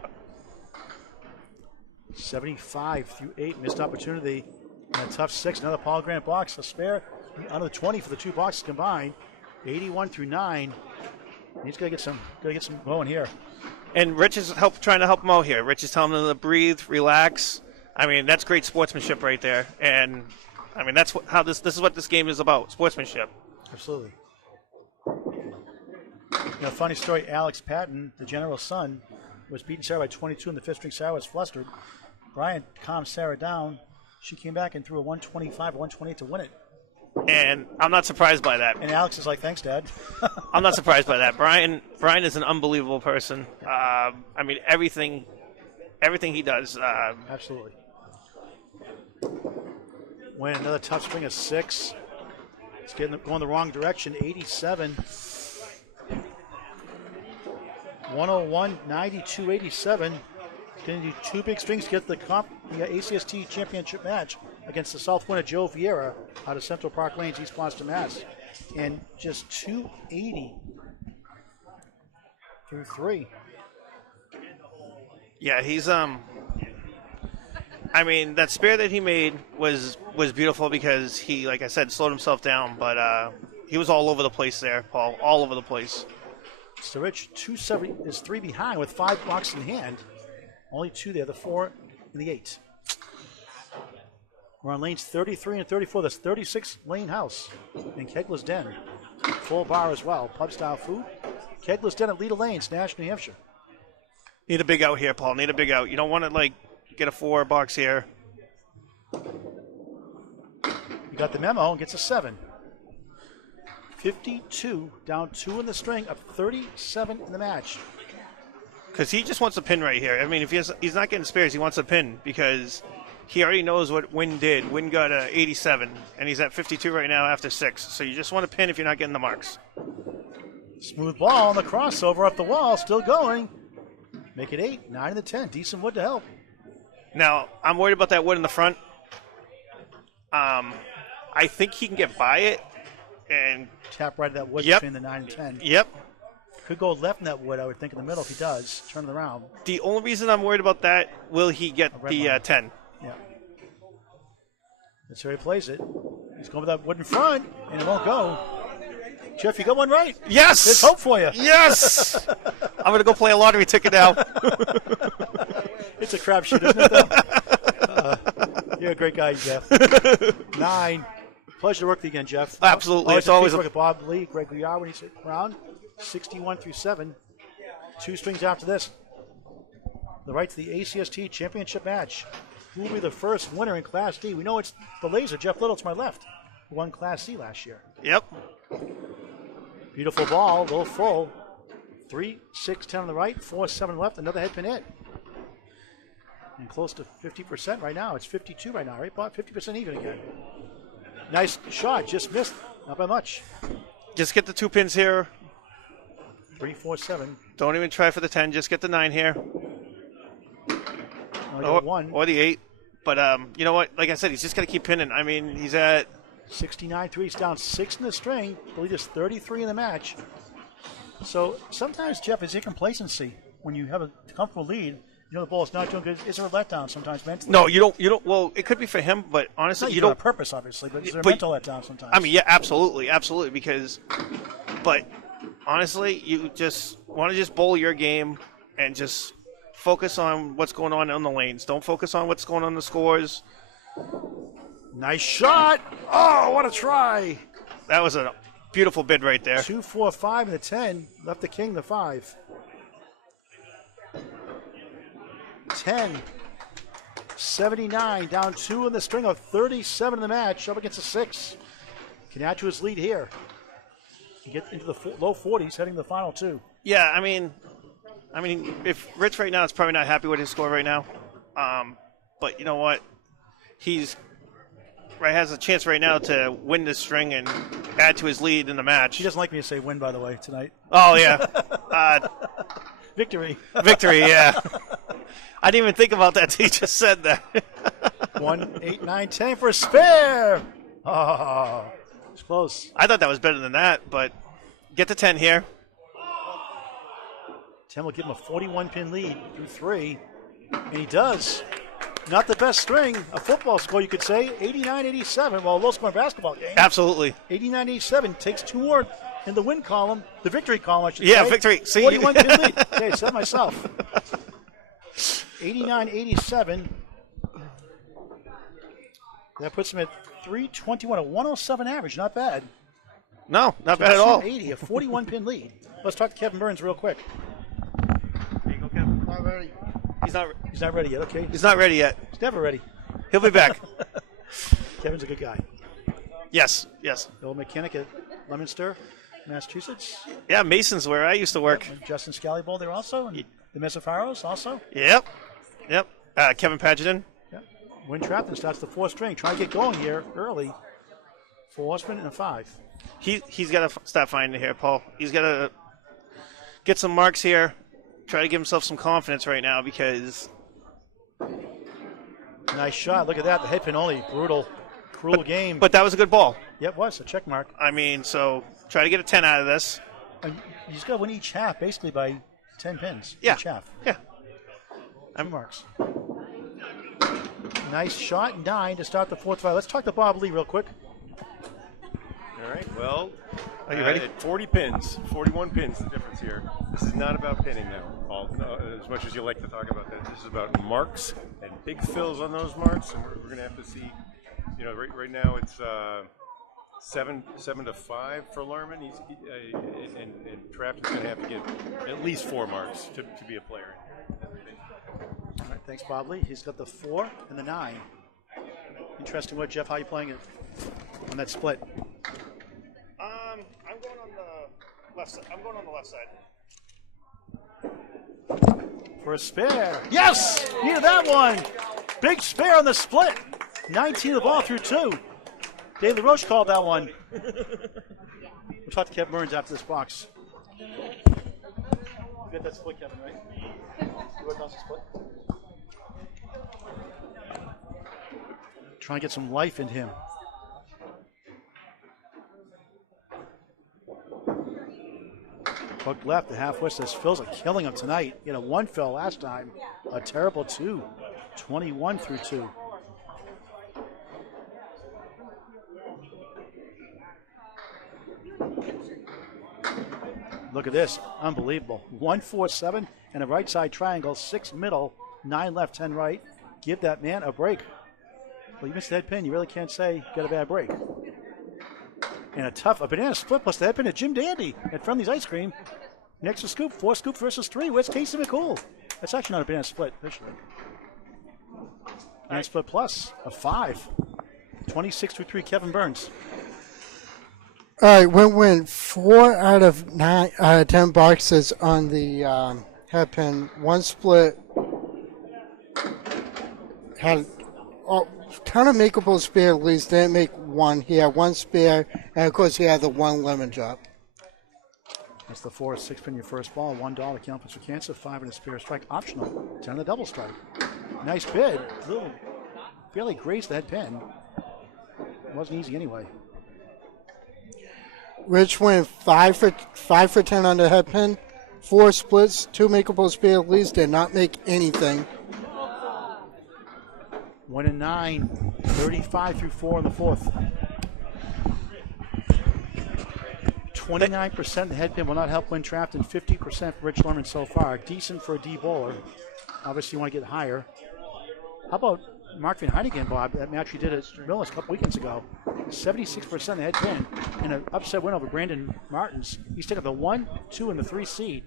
75 through 8, missed opportunity. And a tough 6. Another Paul Grant box. A spare under the 20 for the 2 boxes combined. 81 through 9. He's got to get some going here. And Rich is trying to help him out here. Rich is telling him to breathe, relax. I mean, that's great sportsmanship right there. And I mean, that's how this is what this game is about, sportsmanship. Absolutely. You know, funny story, Alex Patton, the general's son, was beating Sarah by 22 in the 5th string. Sarah was flustered. Brian calmed Sarah down. She came back and threw a 125, 128 to win it. And I'm not surprised by that. And Alex is like, thanks, Dad. I'm not surprised by that. Brian is an unbelievable person. I mean, everything he does. Absolutely. Win another tough string of 6. It's going the wrong direction. 87. 101, 92, 87. Going to do 2 big strings to get the ACST championship match against the South winner Joe Vieira out of Central Park Lanes, East Boston, Mass. And just 280 through 3. Yeah, he's I mean, that spare that he made was beautiful because he, like I said, slowed himself down, but he was all over the place there, Paul, all over the place. So Rich, 270 is 3 behind with 5 blocks in hand. Only 2 there, the 4 and the 8. We're on lanes 33 and 34. That's 36 Lane House in Kegler's Den. Full bar as well. Pub style food. Kegler's Den at Leda Lanes, Nashua, New Hampshire. Need a big out here, Paul. Need a big out. You don't want to, like, get a 4 box here. You got the memo and gets a 7. 52, down 2 in the string, up 37 in the match. Because he just wants a pin right here. I mean, if he's not getting spares, he wants a pin because he already knows what Wynn did. Wynn got a 87, and he's at 52 right now after 6. So you just want a pin if you're not getting the marks. Smooth ball on the crossover up the wall, still going. Make it 8, 9 in the 10. Decent wood to help. Now, I'm worried about that wood in the front. I think he can get by it. And tap right at that wood yep. between the 9 and 10. Yep. Could go left in that wood, I would think, in the middle if he does. Turn it around. The only reason I'm worried about that, will he get the 10? Yeah. That's where he plays it. He's going with that wood in front, and it won't go. Jeff, you got one right. Yes! There's hope for you. Yes! I'm going to go play a lottery ticket now. It's a crapshoot, isn't it, though? You're a great guy, Jeff. 9. Pleasure to work with you again, Jeff. Absolutely. It's always work with Bob Lee, Greg Guillard when he's around. 61 through 7. 2 strings after this. The right to the ACST championship match. Who will be the first winner in Class D? We know it's the Laser, Jeff Little to my left, who won Class C last year. Yep. Beautiful ball, a little full. 3, 6, 10 on the right, 4, 7 left. Another head pin hit. And close to 50% right now. It's 52 right now, right, Bob? 50% even again. Nice shot, just missed. Not by much. Just get the 2 pins here. 3, 4, 7. Don't even try for the 10. Just get the 9 here. Or the 8. But you know what? Like I said, he's just got to keep pinning. I mean, he's at 69 3. He's down 6 in the string. I believe there's 33 in the match. So sometimes, Jeff, is it complacency when you have a comfortable lead? You know the ball's not doing good. Is there a letdown sometimes mentally? No, you don't. Well, it could be for him, but honestly, you don't. On purpose, obviously, but is there a mental letdown sometimes? I mean, yeah, absolutely. But honestly, you just want to just bowl your game and just focus on what's going on the lanes. Don't focus on what's going on in the scores. Nice shot. Oh, what a try. That was a beautiful bid right there. 2, 4, 5 and the 10. Left the king the 5. 10. 79. Down 2 in the string of 37 in the match. Up against a 6. Canachua's lead here. You get into the low 40s, heading to the final 2. Yeah, I mean, if Rich right now is probably not happy with his score right now, but you know what, has a chance right now to win this string and add to his lead in the match. He doesn't like me to say win, by the way, tonight. Oh yeah, victory. Victory, yeah. I didn't even think about that till you just said that. 1, 8, 9, 10 for a spare. Oh, it's close. I thought that was better than that, but get the 10 here. 10 will give him a 41-pin lead through 3, and he does. Not the best string, a football score, you could say, 89-87, well, a low-scoring basketball game. Absolutely. 89-87, takes 2 more in the win column, the victory column, I should say. Yeah, victory. See, 41-pin lead. Okay, said myself. 89-87. That puts him at 321, a 107 average, not bad. No, not bad at all. 280, a 41-pin lead. Let's talk to Kevin Burns real quick. There you go, Kevin. Not ready. He's not ready yet, okay? He's not ready yet. He's never ready. He'll be back. Kevin's a good guy. Yes. The old mechanic at Leominster, Massachusetts. Yeah, Mason's where I used to work. Justin Scallybowl there also, and the Messafaros also. Yep. Kevin Pageton. Yep. Win Trafton starts the 4th string. Try to get going here early. 4 horsemen and a 5. He's got to stop finding it here, Paul. He's got to get some marks here. Try to give himself some confidence right now because Nice shot. Look at that. The head pin only. Brutal. Cruel game. But that was a good ball. Yeah, it was a check mark. I mean, so try to get a 10 out of this. You just got to win each half basically by 10 pins. Yeah. Each half. Yeah. 2 marks. Nice shot and 9 to start the 4th fight. Let's talk to Bob Lee real quick. All right, well, Are you ready? At 40 pins, 41 pins, the difference here. This is not about pinning now, Paul, as much as you like to talk about that. This is about marks and big fills on those marks, and we're going to have to see, right now it's 7 to 5 for Lerman, and Trafton's going to have to get at least 4 marks to be a player. All right, thanks, Bob Lee. He's got the 4 and the 9. Interesting. What, Jeff? How are you playing it on that split? I'm going on the left side. I'm going on the left side. For a spare. Yes! Needed that one. Big spare on the split. 19 the ball through 2. Dave LaRoche called that one. We'll talk to Kevin Burns after this box. You got that split, Kevin, right? You got that split? Trying to get some life in him. Hook left, the half west says Phil's are killing him tonight. He had a 1 fill last time. A terrible 2. 21 through 2. Look at this. Unbelievable. 1-4-7 and a right side triangle. 6 middle, 9 left, 10 right. Give that man a break. Well, you missed the head pin. You really can't say you got a bad break. And a banana split plus the head pin at Jim Dandy at Friendly's Ice Cream. Next to scoop, 4 scoop versus 3. Where's Casey McCool? That's actually not a banana split, officially. Banana split plus a 5. 26 through 3, Kevin Burns. All right, win 4 out of 10 boxes on the head pin. 1 split. Had a ton of makeable spare leads. Didn't make 1. He had 1 spare, and of course he had the 1 lemon drop. That's the 4 6 pin your first ball. $1 Candlepins for cancer. 5 in a spare strike optional. 10 on the double strike. Nice bid. Little barely grazed the head pin. It wasn't easy anyway. Rich went 5 for 10 on the head pin. 4 splits, 2 makeable spare leads. Did not make anything. 1 and 9. 35 through 4 in the 4th. 29% the head pin will not help win Trafton. 50% for Rich Lerman so far. Decent for a D bowler. Obviously, you want to get higher. How about Mark Van Heinigen, Bob? That match you did at Millis a couple weekends ago. 76% the head pin and an upset win over Brandon Martins. He's taking the 1, 2, and the 3 seed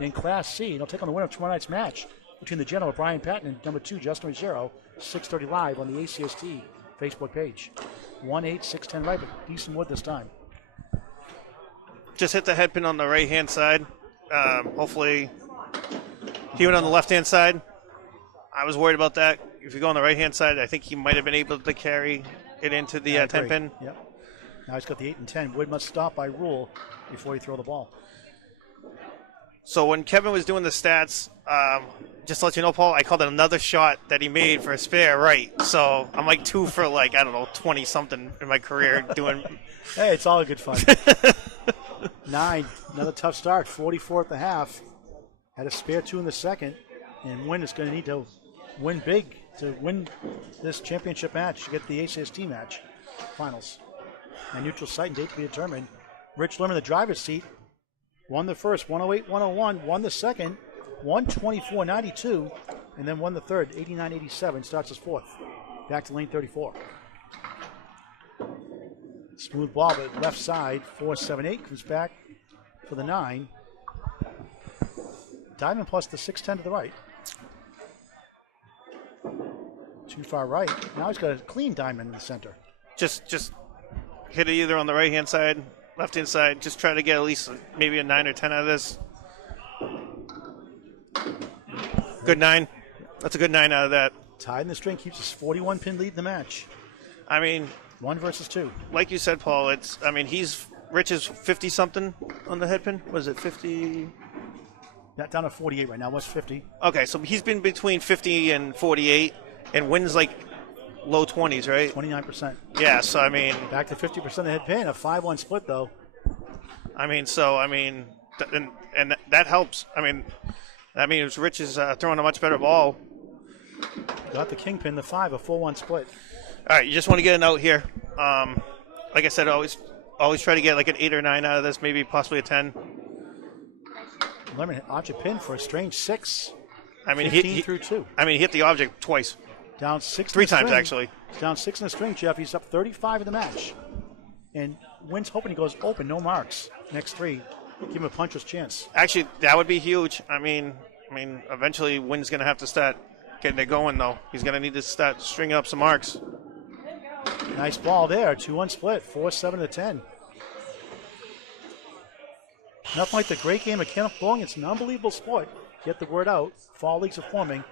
in Class C. He'll take on the winner of tomorrow night's match between the general Brian Patton and number 2 Justin Ruggiero. 6:30 live on the ACST Facebook page. 1-8-6-10 right, but decent wood this time. Just hit the head pin on the right-hand side. Hopefully, he went on the left-hand side. I was worried about that. If you go on the right-hand side, I think he might have been able to carry it into the 10 pin. Yep. Now he's got the 8 and 10. Wood must stop by rule before you throw the ball. So when Kevin was doing the stats, just to let you know, Paul, I called it another shot that he made for a spare right. So I'm like 2 for 20-something in my career doing. Hey, it's all good fun. 9, another tough start. 44 at the half. Had a spare 2 in the second. And Wynn is going to need to win big to win this championship match, to get the ACST match finals. And neutral site and date to be determined. Rich Lerman, the driver's seat, won the first, 108-101, won the second, 124-92, and then won the third, 89-87, starts his 4th. Back to lane 34. Smooth ball, but left side, 4-7-8, comes back for the 9. Diamond plus the 6-10 to the right. Too far right. Now he's got a clean diamond in the center. Just hit it either on the right-hand side, left-hand side. Just try to get at least maybe a 9 or 10 out of this. Good 9. That's a good 9 out of that. Tied in the string, keeps his 41-pin lead in the match. I mean, 1 versus 2. Like you said, Paul, Rich is 50-something on the head pin. Was it 50? Not down to 48 right now. What's 50? Okay, so he's been between 50 and 48. and wins like low 20s, right? 29%. Yeah, so I mean, Back to 50% of head pin. A 5-1 split, though. and that helps. That means Rich is throwing a much better ball. Got the kingpin, the 5, a 4-1 split. All right, you just want to get a note here. Like I said, always try to get like an 8 or 9 out of this, maybe possibly a 10. Lerman hit object pin for a strange 6. 15 15 through 2. He hit the object twice. Down 6 3 in the times, string. actually. He's down 6 in the string, Jeff. He's up 35 in the match. And Wynn's hoping he goes open, no marks. Next 3. Give him a puncher's chance. Actually, that would be huge. Eventually Wynn's going to have to start getting it going, though. He's going to need to start stringing up some marks. Nice ball there. 2-1 split. 4-7 to 10. Nothing like the great game of Candlepins bowling. It's an unbelievable sport. Get the word out. Fall leagues are forming.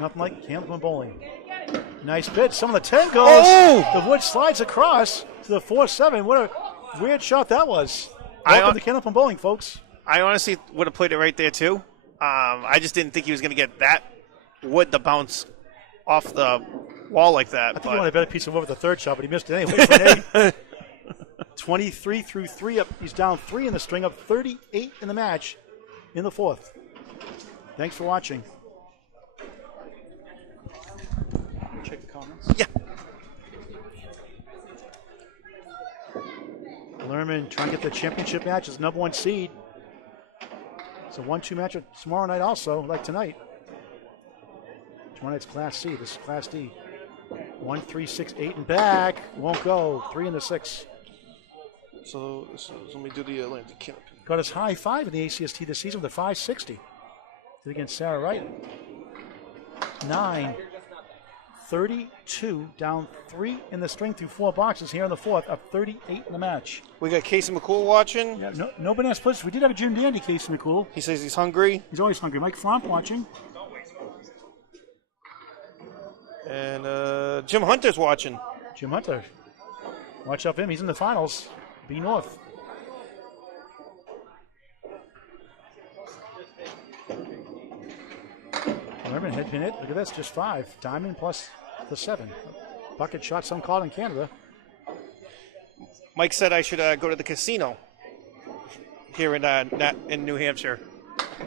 Nothing like Candlepins bowling. Nice pitch. Some of the 10 goes. Oh! The wood slides across to the 4-7. What a weird shot that was. Welcome to Candlepins bowling, folks. I honestly would have played it right there, too. I just didn't think he was going to get that wood to bounce off the wall like that. I think he wanted a better piece of wood with the third shot, but he missed it anyway for an 8. 23 through 3 up. He's down 3 in the string, up 38 in the match in the 4th. Thanks for watching. Check the comments. Yeah. Lerman trying to get the championship match as number 1 seed. It's a 1-2 match tomorrow night also, like tonight. Tomorrow night's Class C. This is Class D. 1, 3, 6, 8 and back. Won't go. 3 in the 6. So let me do the Atlantic Canopy. Got his high 5 in the ACST this season with a 560. Did against Sarah Wright. 9, 32, down 3 in the string through 4 boxes here in the 4th, up 38 in the match. We got Casey McCool watching. Yeah, no banana splits. We did have a Jim Dandy, Casey McCool. He says he's hungry. He's always hungry. Mike Fromp watching. And Jim Hunter's watching. Jim Hunter. Watch out for him. He's in the finals. B North. Lerman head pin it. Look at this. Just 5. Diamond plus the 7. Bucket shot, some called in Canada. Mike said I should go to the casino here in New Hampshire.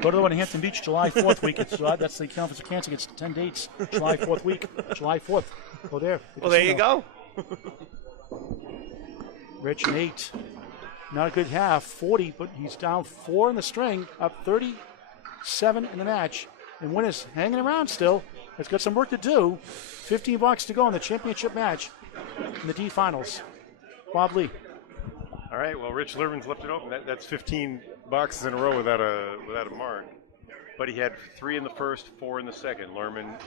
Go to the one in Hampton Beach, July 4th week. That's the Conference of Cancer. It's 10 dates. July 4th week. July 4th. Go there. Well, there you go. Rich and 8. Not a good half. 40, but he's down 4 in the string. Up 37 in the match. And Wynn is hanging around still. It's got some work to do. 15 bucks to go in the championship match in the D finals. Bob Lee. All right, well, Rich Lerman's left it open. That's 15 boxes in a row without a mark. But he had 3 in the first, 4 in the second. Lerman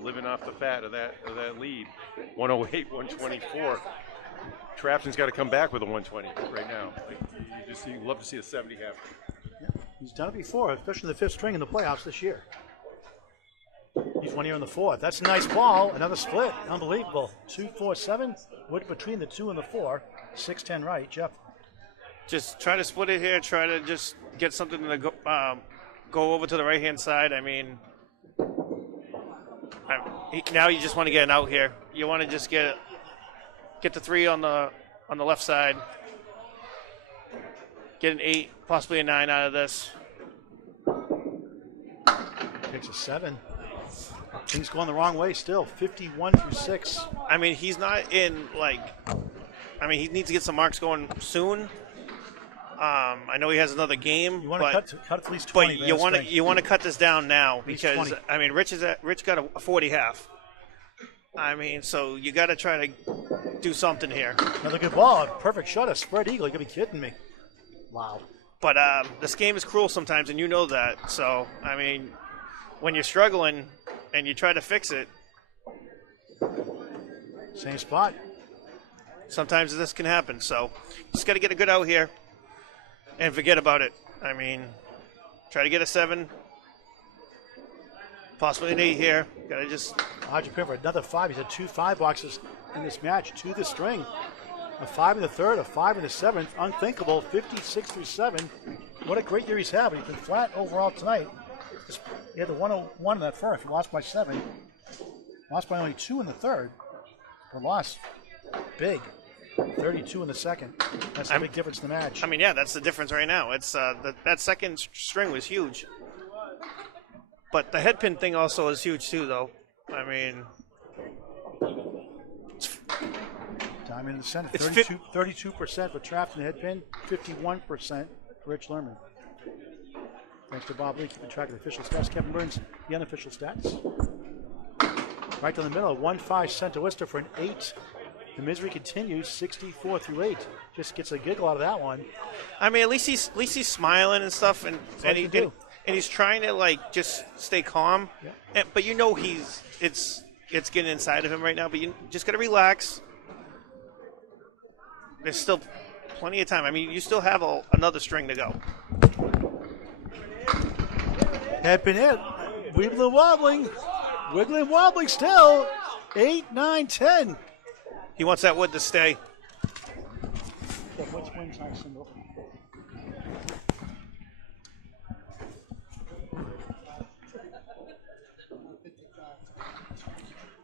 living off the fat of that lead. 108, 124. Trafton's got to come back with a 120 right now. You'd love to see a 70 happen. Yeah, he's done it before, especially the 5th string in the playoffs this year. He's 1 year in the 4th. That's a nice ball. Another split. Unbelievable. 2, 4, 7. Wood between the 2 and the 4. 6, 10 right. Jeff. Just try to split it here. Try to just get something to go over to the right-hand side. Now you just want to get an out here. You want to just get the 3 on the left side. Get an 8, possibly a 9 out of this. Takes a 7. Things going the wrong way still. 51 through 6. He's not in he needs to get some marks going soon. I know he has another game. You want to cut at least 20. But you want to cut this down now because 20. Rich got a 40 half. So you got to try to do something here. Another good ball. Perfect shot. A spread eagle. You got to be kidding me. Wow. But this game is cruel sometimes, and you know that. So when you're struggling and you try to fix it, same spot. Sometimes this can happen. So just got to get a good out here and forget about it. Try to get a 7, possibly an 8 here. Got to just. Hodge Pin for another 5. He's had 2 5 boxes in this match to the string. A 5 in the 3rd, a 5 in the 7th. Unthinkable. 56 through 7. What a great year he's having. He's been flat overall tonight. He had the 101 in that 1st. He lost by 7. Lost by only 2 in the third, but lost big. 32 in the second. That's the big difference in the match. I mean, yeah, that's the difference right now. It's that second string was huge. But the headpin thing also is huge too, though. I mean, Diamond in the center. 32% for Trafton headpin, 51% for Rich Lerman. Thanks to Bob Lee keeping track of the official stats. Kevin Burns, the unofficial stats. Right down the middle, 1-5 Santa Vista for an 8. The misery continues, 64 through 8. Just gets a giggle out of that one. I mean, at least he's smiling and stuff, and he's trying to like just stay calm. Yeah. But you know it's getting inside of him right now. But you just gotta relax. There's still plenty of time. I mean, you still have another string to go. Headpin hit, wiggling wobbling still. 8, 9, 10. He wants that wood to stay.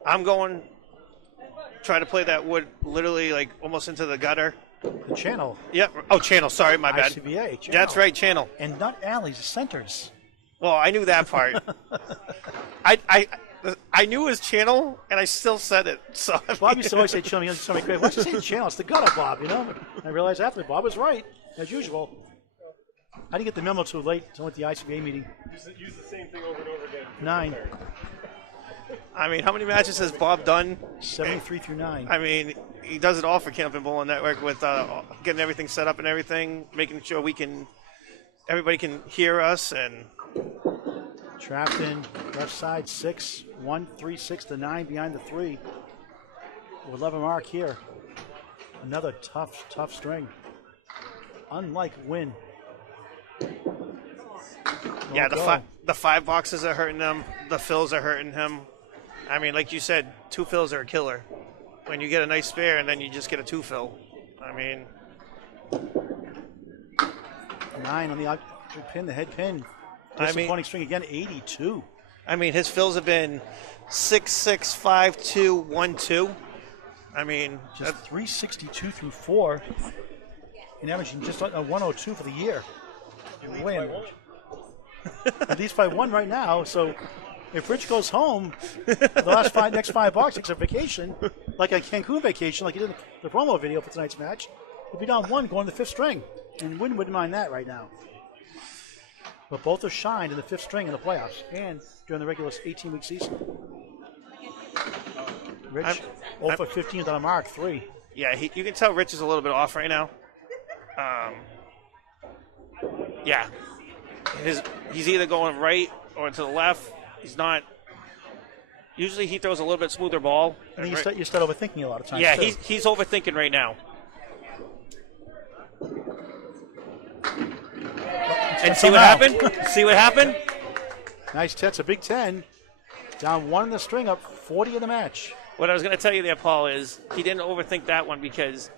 I'm going try to play that wood literally like almost into the gutter. The channel. Yep. Oh, channel. Sorry, my bad. ICBA, channel. That's right, channel. And not alleys, centers. Well, I knew that part. I knew his channel, and I still said it. So Bob used to always say channel. He used to tell me, "Why don't you say channel? It's the gutter, Bob." You know. I realized after Bob was right, as usual. I didn't get the memo too late. So I went to the ICBA meeting. Use the same thing over and over again. 9. I mean, how many matches has Bob done? 73 through 9. I mean, he does it all for Candlepin Bowling Network with getting everything set up and everything, making sure everybody can hear us. And Trafton, left side 6, 1, 3, 6 to 9 behind the 3. 11 mark here. Another tough string. Unlike Win. Yeah, the 5 boxes are hurting him. The fills are hurting him. I mean, like you said, 2 fills are a killer. When you get a nice spare and then you just get a 2 fill. I mean, 9 on the object pin, the head pin. Disappointing string again, 82. I mean, his fills have been 6, 6, 5, 2, 1, 2. I mean, just 362 through 4. And averaging just a 102 for the year. Win. At least by 1 right now. So if Rich goes home, the next 5 boxes takes a vacation, like a Cancun vacation, like he did in the promo video for tonight's match, he'll be down 1 going to the 5th string. And Win wouldn't mind that right now. But both have shined in the 5th string in the playoffs and during the regular 18-week season. Rich, 0 for 15 on a mark, 3. Yeah, you can tell Rich is a little bit off right now. Yeah. He's either going right or to the left. He's not. Usually he throws a little bit smoother ball. And you start overthinking a lot of times. Yeah, too. he's overthinking right now. And see what happened? See what happened? Nice tits, a big 10. Down 1 in the string, up 40 in the match. What I was going to tell you there, Paul, is he didn't overthink that one because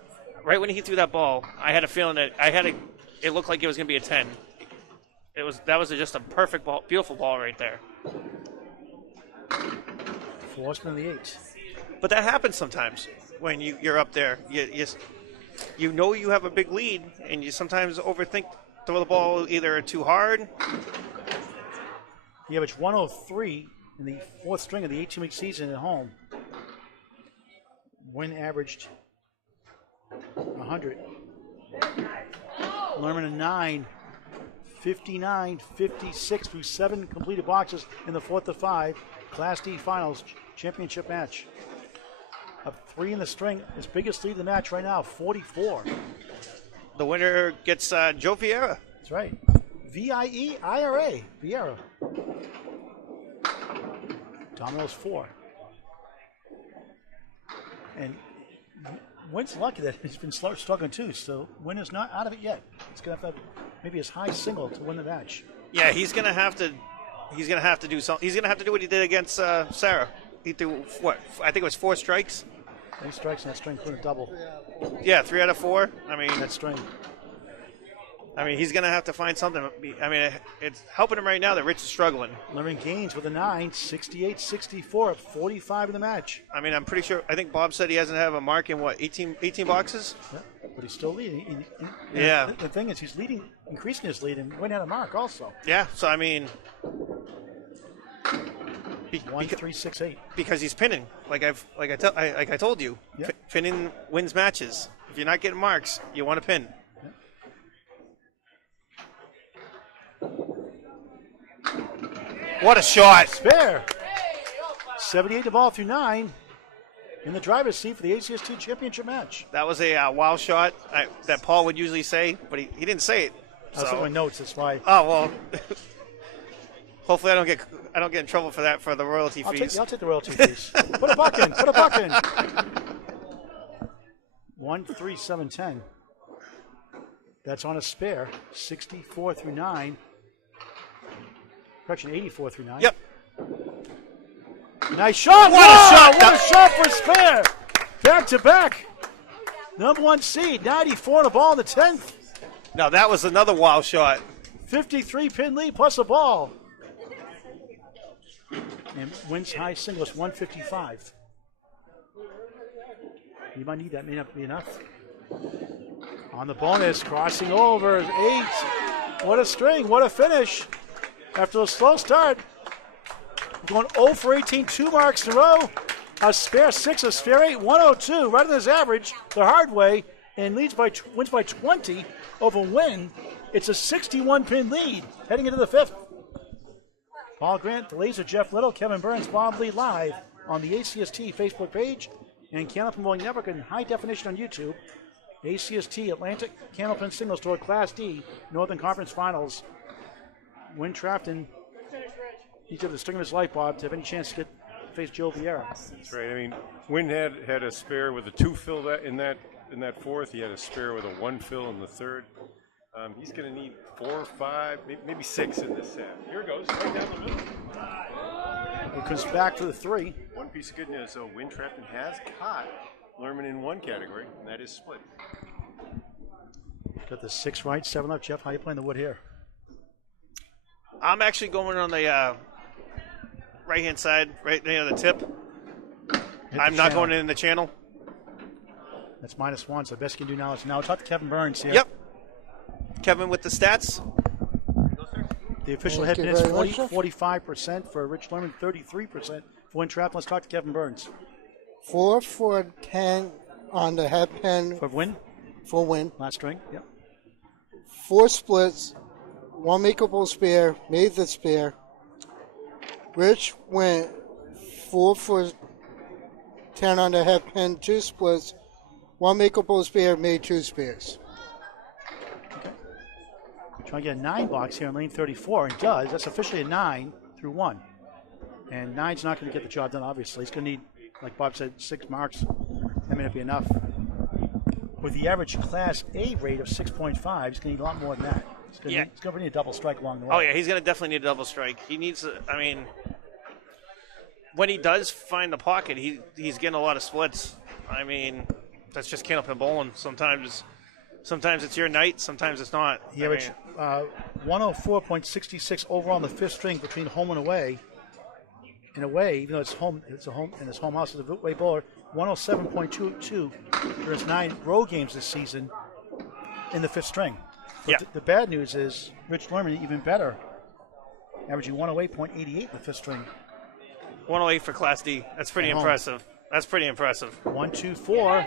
right when he threw that ball, I had a feeling that it looked like it was going to be a 10. That was just a perfect ball, beautiful ball right there. Forceman of the 8. But that happens sometimes when you're up there. You know you have a big lead, and you sometimes overthink, throw the ball either too hard. He averaged 103 in the 4th string of the 18-week season at home. Win averaged 100. Lerman a 9. 59, 56 through 7 completed boxes in the 4th of 5. Class D Finals championship match. Up 3 in the string. His biggest lead in the match right now, 44. The winner gets Joe Vieira. That's right. V-I-E-I-R-A. Vieira. Domino's 4. And Wynn's lucky that he's been struggling too, so Wynn is not out of it yet. He's going to have maybe his high single to win the match. Yeah, he's going to have to do something. He's going to have to do what he did against Sarah. He threw, I think it was 4 strikes? 3 strikes in that string, put a double. Yeah, 3 out of 4. I mean, that string. I mean, he's going to have to find something. I mean, it's helping him right now that Rich is struggling. Lerman gains with a 9, 68-64 at 45 in the match. I mean, I'm pretty sure. I think Bob said he hasn't had a mark in, what, 18 boxes? Yeah, but he's still leading. Yeah. The thing is, he's leading, increasing his lead, and went out a mark also. Yeah, so I mean. 1-3-6-8. Because he's pinning, like I told you. Yep. Pinning wins matches. If you're not getting marks, you want to pin. What a shot! Spare. 78 to ball through 9 in the driver's seat for the ACST championship match. That was a wow shot that Paul would usually say, but he didn't say it. I was looking at my notes. That's why. Oh well. Hopefully, I don't get in trouble for that for the royalty fees. I'll take the royalty fees. Put a buck in. Put a buck in. 1-3-7-10. That's on a spare. 64 through 9. Correction, 84 through 9. Yep. Nice shot. What a shot! What a shot for spare. Back to back. Number 1 seed, 94 on the ball in the 10th. Now that was another wow shot. 53 pin lead plus a ball. And wins high singles 155. You might need that, may not be enough. On the bonus, crossing over, 8. What a string, what a finish. After a slow start, going 0 for 18, 2 marks in a row. A spare 6, a spare 8, 102, right on his average, the hard way, and wins by 20 over Wynn. It's a 61-pin lead heading into the 5th. Paul Grant, the Laser, Jeff Little, Kevin Burns, Bob Lee live on the ACST Facebook page and Candlepin Bowling Network in high definition on YouTube. ACST Atlantic Candlepin Singles Tour Class D Northern Conference Finals. Win Trafton. He's got the string of his life, Bob, to have any chance to face Joe Vieira. That's right. I mean, Wynn had a spare with a 2 fill in that 4th. He had a spare with a 1 fill in the 3rd. He's going to need 4, 5, maybe 6 in this set. Here it goes, right down the middle. Who comes back for the 3. One piece of good news, though, Wynn Trafton has caught Lerman in one category, and that is split. Got the 6 right, 7 left. Jeff, how you playing the wood here? I'm actually going on the right-hand side, right near the tip. I'm not going in the channel. That's -1, so the best you can do now is talk to Kevin Burns here. Yep. Kevin with the stats. The official head pin is 45% for Rich Lerman, 33% for Wynn Trafton. Let's talk to Kevin Burns. 4 for 10 on the head pin For Wynn? for Win. Last string, yep. 4 splits, 1 makeable spare, made the spare. Rich went 4 for 10 on the head pin, 2 splits, 1 makeable spare, made 2 spares. Trying to get a 9 box here in lane 34, and does. That's officially a 9 through 1. And 9's not going to get the job done, obviously. He's going to need, like Bob said, 6 marks. That may not be enough. With the average Class A rate of 6.5, he's going to need a lot more than that. He's going to need a double strike along the way. Oh, yeah, he's going to definitely need a double strike. He needs, when he does find the pocket, he's getting a lot of splits. I mean, that's just Candlepin bowling. Sometimes it's your night, sometimes it's not. He averaged 104.66 overall on the 5th string between home and away. In away, even though it's home and his home house is a away bowler, 107.22 for his 9 road games this season in the 5th string. But the bad news is Rich Lerman even better, averaging 108.88 in the 5th string. 108 for Class D. That's pretty impressive. That's pretty impressive. 1, 2, 4.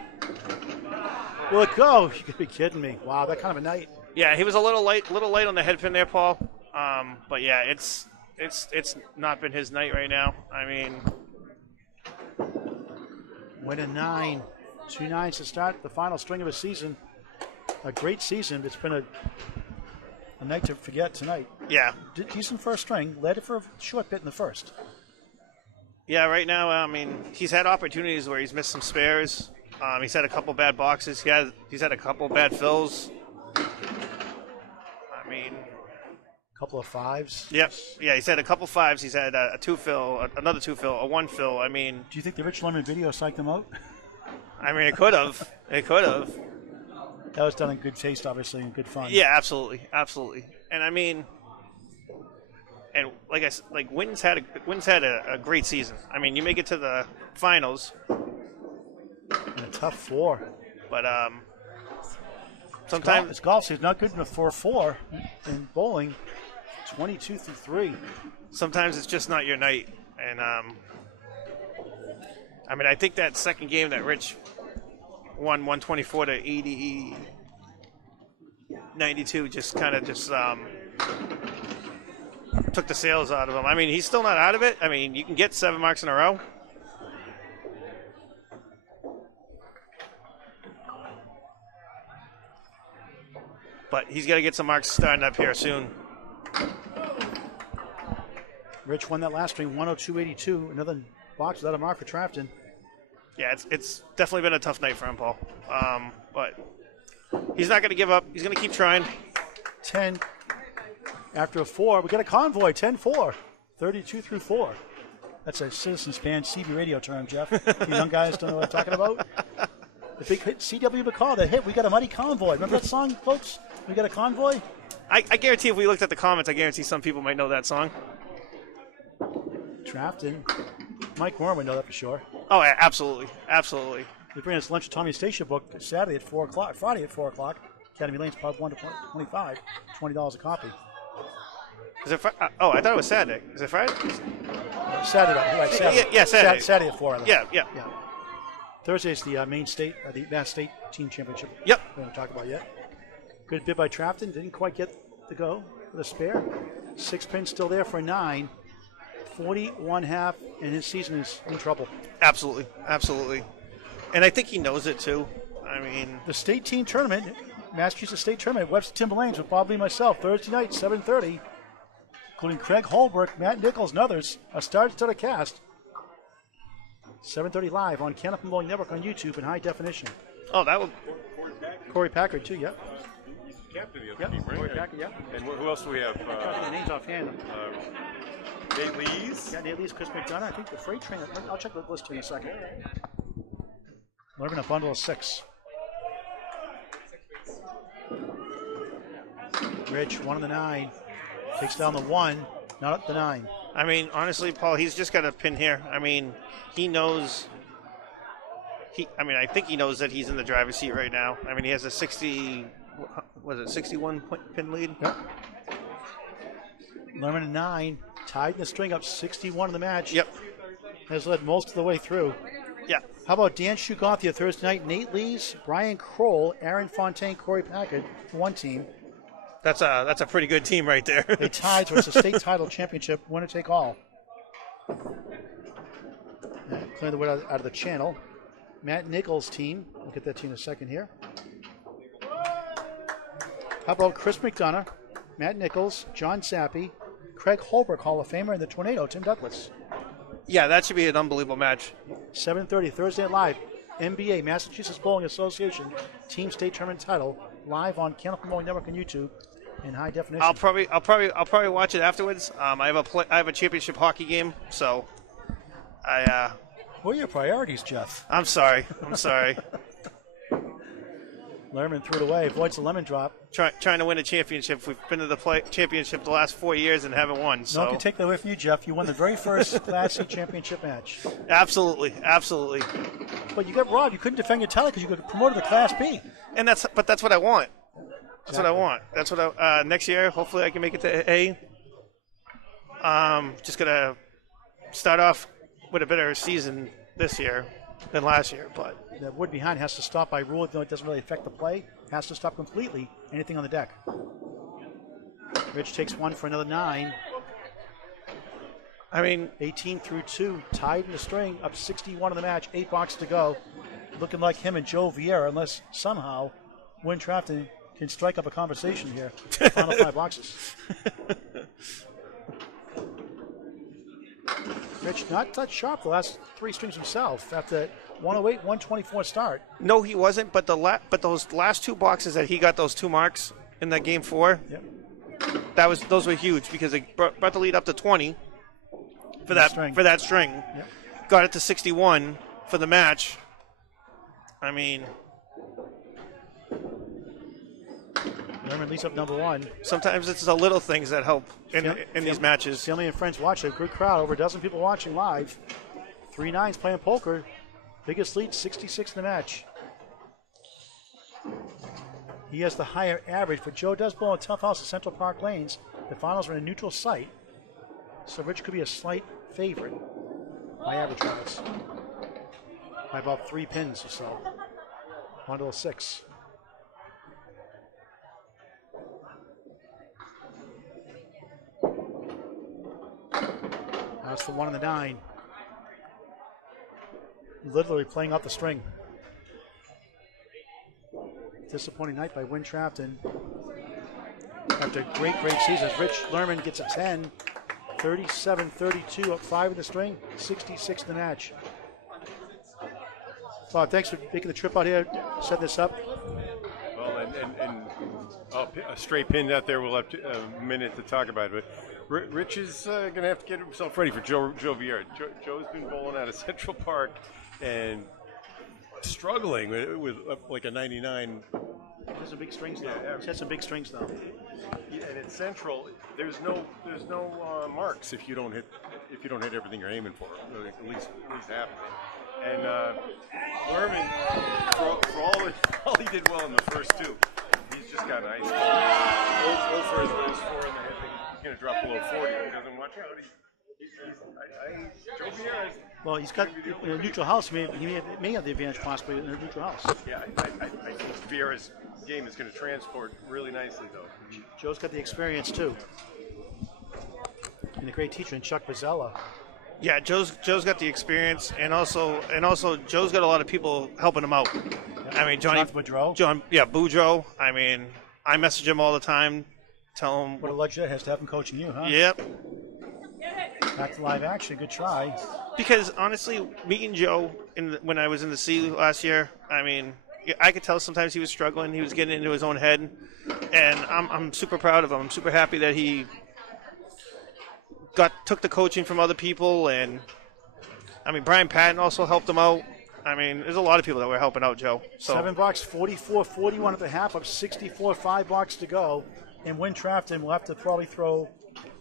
Will it go? You could be kidding me. Wow, that kind of a night. Yeah, he was a little light on the head pin there, Paul. But yeah, it's not been his night right now. I mean, win a 9, 2 9s to start the final string of a season. A great season. It's been a night to forget tonight. Yeah. Decent first string. Led it for a short bit in the first. Yeah, right now, he's had opportunities where he's missed some spares. He's had a couple bad boxes. He's had a couple bad fills. Couple of 5s. Yep. Yeah, he's had a couple 5s. He's had a 2 fill, another 2 fill, a 1 fill. Do you think the Rich Lerman video psyched him out? It could have. It could have. That was done in good taste, obviously, and good fun. Yeah, absolutely, absolutely. And I mean, and like Winton's had a great season. I mean, you make it to the finals, And a tough 4. but sometimes His golf season's not good enough for a 4 in bowling. 22 through 3. sometimes it's just not your night. And I mean, I think that second game that Rich won 124 to 92 just kind of took the sails out of him. I mean, he's still not out of it. I mean, you can get 7 marks in a row. But he's got to get some marks starting up here soon. Rich won that last string, 102.82. Another box without a mark for Trafton. Yeah, it's definitely been a tough night for him, Paul. But he's not going to give up. He's going to keep trying. 10 after a 4. We got a convoy, 10-4. 32 through 4. That's a Citizens Band CB radio term, Jeff. You young guys don't know what I'm talking about? The big hit, C.W. McCall, that hit, We Got a Muddy Convoy. Remember that song, folks? We Got a Convoy? I guarantee if we looked at the comments, I guarantee some people might know that song. Trafton. Mike Moore would know that for sure. Oh, yeah, absolutely. Absolutely. They bring us Lunch at Tommy Station book Saturday at 4 o'clock, Friday at 4 o'clock. Academy Lane's Pub 1 to 25, $20 a copy. Is it oh, I thought it was Saturday. Is it Friday? Saturday, right, Saturday. Yeah, Saturday. Saturday at 4. Yeah. Thursday's the main state, the Mass State Team Championship. Yep. We haven't talked about yet. Good bid by Trafton. Didn't quite get the go with a spare. 6 pins still there for a 9. 41 half, and his season is in trouble. Absolutely. And I think he knows it too. I mean, The state team tournament, Massachusetts State Tournament, Webster Timberlanes with Bob Lee and myself, Thursday night, 7:30, including Craig Holbrook, Matt Nichols, and others. A star-studded cast. 7:30 live on Candlepins Bowling Network on YouTube in high definition. oh, that would. Corey Packard, too, yep. Captain of the other Yep, team, right? Corey Packard, yep. And who else do we have? The names offhand. Nate Lees. Yeah, Nate Lee's, Chris McDonough. I think the freight train. I'll check the list in a second. Lerman, a bundle of 6. Rich, 1 on the 9. Takes down the 1, not up the 9. I mean, honestly, Paul, he's just got a pin here. I mean, he knows. I think he knows that he's in the driver's seat right now. I mean, he has a 61 pin lead? Yep. Lerman, a 9. Tied in the string up 61 in the match. Yep. Has led most of the way through. Yeah. How about Dan Shugothia Thursday night? Nate Lees, Brian Kroll, Aaron Fontaine, Corey Packard, one team. That's a pretty good team right there. They tied, so it's a state title championship, winner take all. Clear the wood out of the channel. Matt Nichols' team. We'll get that team in a second here. How about Chris McDonough, Matt Nichols, John Sappy, Craig Holbrook, Hall of Famer, and the Tornado, Tim Douglas. Yeah, that should be an unbelievable match. 7:30 Thursday Night Live. NBA, Massachusetts Bowling Association, Team State Tournament title, live on Candlepins Bowling Network on YouTube in high definition. I'll probably watch it afterwards. I have a championship hockey game, so What are your priorities, Jeff? I'm sorry. Lerman threw it away, avoids the lemon drop. Trying to win a championship. We've been to the championship the last 4 years and haven't won. So No one can take that away from you, Jeff. You won the very first Class C championship match. absolutely. But you got robbed. You couldn't defend your title because you got promoted to Class B. And that's what I want. That's what I want. That's what next year. Hopefully, I can make it to A. Just gonna start off with a better season this year than last year, but The wood behind has to stop by rule, even though it doesn't really affect the play. Has to stop completely. Anything on the deck. Rich takes one for another 9. I mean, 18 through 2, tied in the string, up 61 in the match, 8 boxes to go. Looking like him and Joe Vieira, unless somehow Win Trafton can strike up a conversation here. Final 5 boxes. Rich not touched sharp the last 3 strings himself after that 108, 124 start. no, he wasn't. But those last 2 boxes that he got those 2 marks in that game 4, Yep. those were huge because they brought the lead up to 20 for that string. Yep. Got it to 61 for the match. I mean, Lerman leads up number 1. Sometimes it's the little things that help in these matches. Family and friends watch. A good crowd, over a dozen people watching live. 3-9s playing poker. Biggest lead, 66 in the match. He has the higher average, but Joe does blow a tough house at Central Park Lanes. The finals are in a neutral site, so Rich could be a slight favorite by average rounds. By about 3 pins or so. 1-6. That's the 1 and the 9. Literally playing off the string. Disappointing night by Win Trafton. After a great season, Rich Lerman gets a 10. 37-32, up 5 in the string, 66 in the match. Bob, thanks for making the trip out here, setting this up. Well, and a straight pin out there. We'll have a minute to talk about it. But Rich is going to have to get himself ready for Joe Vieira. Joe's been bowling out of Central Park and struggling with like a 99. There's some big strings though. He's had some big strings though. Yeah, and at Central, there's no marks if you don't hit everything you're aiming for. At least half of it. And Lerman, for all he did well in the first 2, he's just got an ice. 0 for his last 4 in the head. He's going to drop below 40. He doesn't watch out. Joe Vieira. Well, he's got in a neutral house. He may have the advantage possibly in a neutral house. Yeah, I think Vieira's game is going to transport really nicely, though. Joe's got the experience too, and a great teacher in Chuck Pizzella. Yeah, Joe's got the experience, and also Joe's got a lot of people helping him out. Yep. I mean, Boudreaux. I mean, I message him all the time, tell him what a luxury that has to have him coaching you, huh? Yep. Back to live action, good try. Because honestly, meeting Joe when I was in the C last year, I mean, I could tell sometimes he was struggling. He was getting into his own head, and I'm super proud of him. I'm super happy that he took the coaching from other people, and I mean, Brian Patton also helped him out. I mean, there's a lot of people that were helping out Joe. So 7 bucks, 44-41 at the half, up 64, 5 bucks to go, and Win Trafton will have to probably throw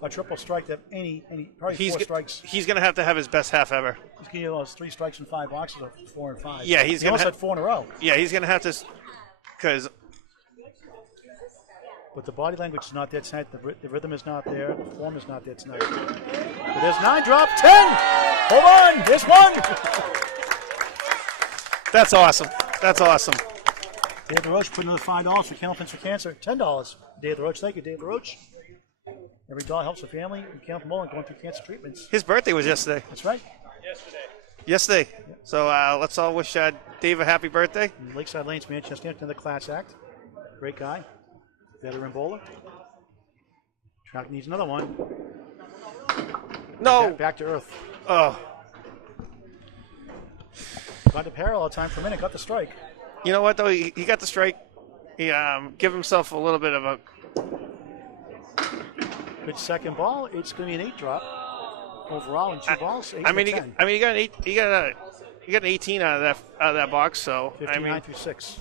a triple strike to have any probably 4 strikes. He's going to have his best half ever. He's going to get those 3 strikes and 5 boxes of 4 and 5. Yeah, he almost had 4 in a row. Yeah, he's going to have to, because. But the body language is not there tonight. The rhythm is not there. The form is not there tonight. But there's 9 drop, 10. Hold on, there's 1. That's awesome. That's awesome. Dave LaRoche put another $5 for Candlepins for Cancer. $10. Dave LaRoche, thank you, Dave LaRoche. Every dollar helps a family in Candlepin Bowling going through cancer treatments. His birthday was yesterday. That's right. Yesterday. Yep. So let's all wish Dave a happy birthday. And Lakeside Lanes, Manchester, another class act. Great guy. Veteran bowler. Trout needs another one. No. Back to earth. Oh. Got the parallel time for a minute. Got the strike. You know what, though? He got the strike. He give himself a little bit of a... Good second ball. It's going to be an 8 drop overall in 2 balls. 8 he got an 18 out of that box. So 59 through 6.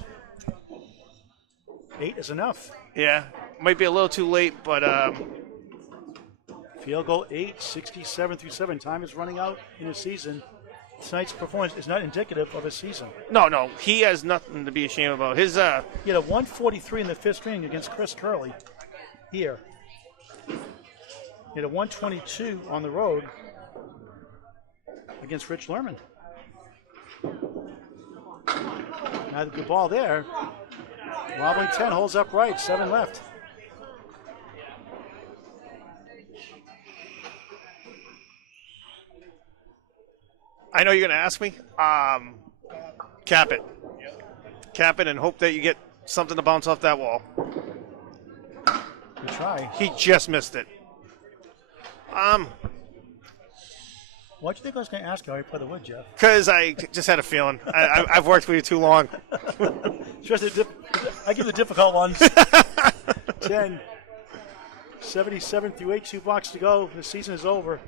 8 is enough. Yeah, might be a little too late, but field goal 8, 67 through 7. Time is running out in the season. Tonight's performance is not indicative of his season. No, he has nothing to be ashamed about. He had a 143 in the 5th inning against Chris Curley here. He had a 122 on the road against Rich Lerman. Now the good ball there. Wobbling 10, holds upright, 7 left. I know you're going to ask me. Cap it. Cap it and hope that you get something to bounce off that wall. Good try. He just missed it. What do you think I was going to ask you how you play the wood, Jeff? Because I just had a feeling. I've worked with you too long. I give the difficult ones. 10. 77 through 8, 2 blocks to go. The season is over.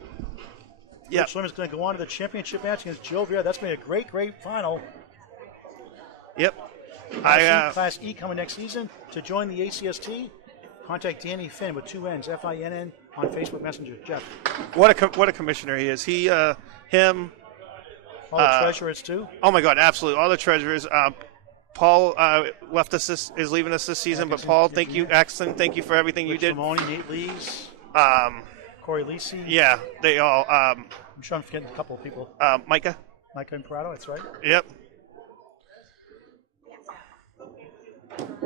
Yeah. Rich Lerman's going to go on to the championship match against Joe Vieira. That's going to be a great final. Yep. Class E coming next season. To join the ACST, contact Danny Finn with 2 N's, Finn, on Facebook Messenger. Jeff. What a commissioner he is. Him. All the treasurers too. Oh my God, absolutely, all the treasurers. Paul is leaving us this season, but Paul, thank you, Axton, thank you for everything you did. Simone, Nate Lees, Corey Lisi. Yeah, they all. I'm sure I'm forgetting a couple of people. Micah Imparado, that's right. Yep.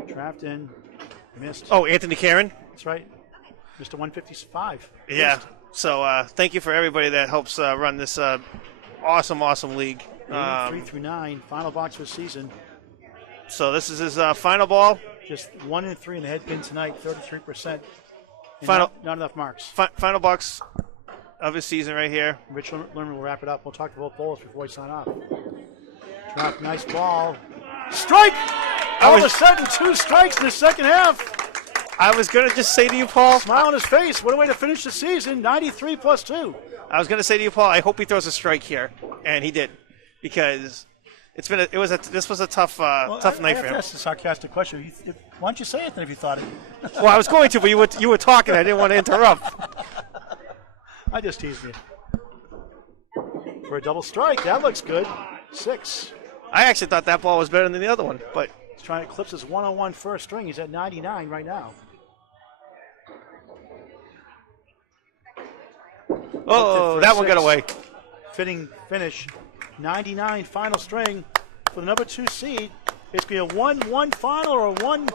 Trafton, missed. Oh, Anthony Karen. That's right. Mr. 155. Yeah. Missed. So thank you for everybody that helps run this awesome league. 3 through 9, final box for the season. So this is his final ball. Just 1 and 3 in the head pin tonight, 33%. Final, not enough marks. Final box of his season right here. Rich Lerman will wrap it up. We'll talk to both bowlers before we sign off. Drop, nice ball. Strike! All of a sudden, 2 strikes in the second half. I was going to just say to you, Paul. Smile on his face. What a way to finish the season. 93 plus 2. I was going to say to you, Paul, I hope he throws a strike here. And he did. Because this was a tough night for him. That's a sarcastic question. Why don't you say it then if you thought it? Well, I was going to, but you were talking. I didn't want to interrupt. I just teased you. For a double strike, that looks good. 6. I actually thought that ball was better than the other one, but he's trying to eclipse his 101 first string. He's at 99 right now. Oh, that one got away. Fitting finish. 99 final string for the number 2 seed. It's going to be a 1-1 final or a 1.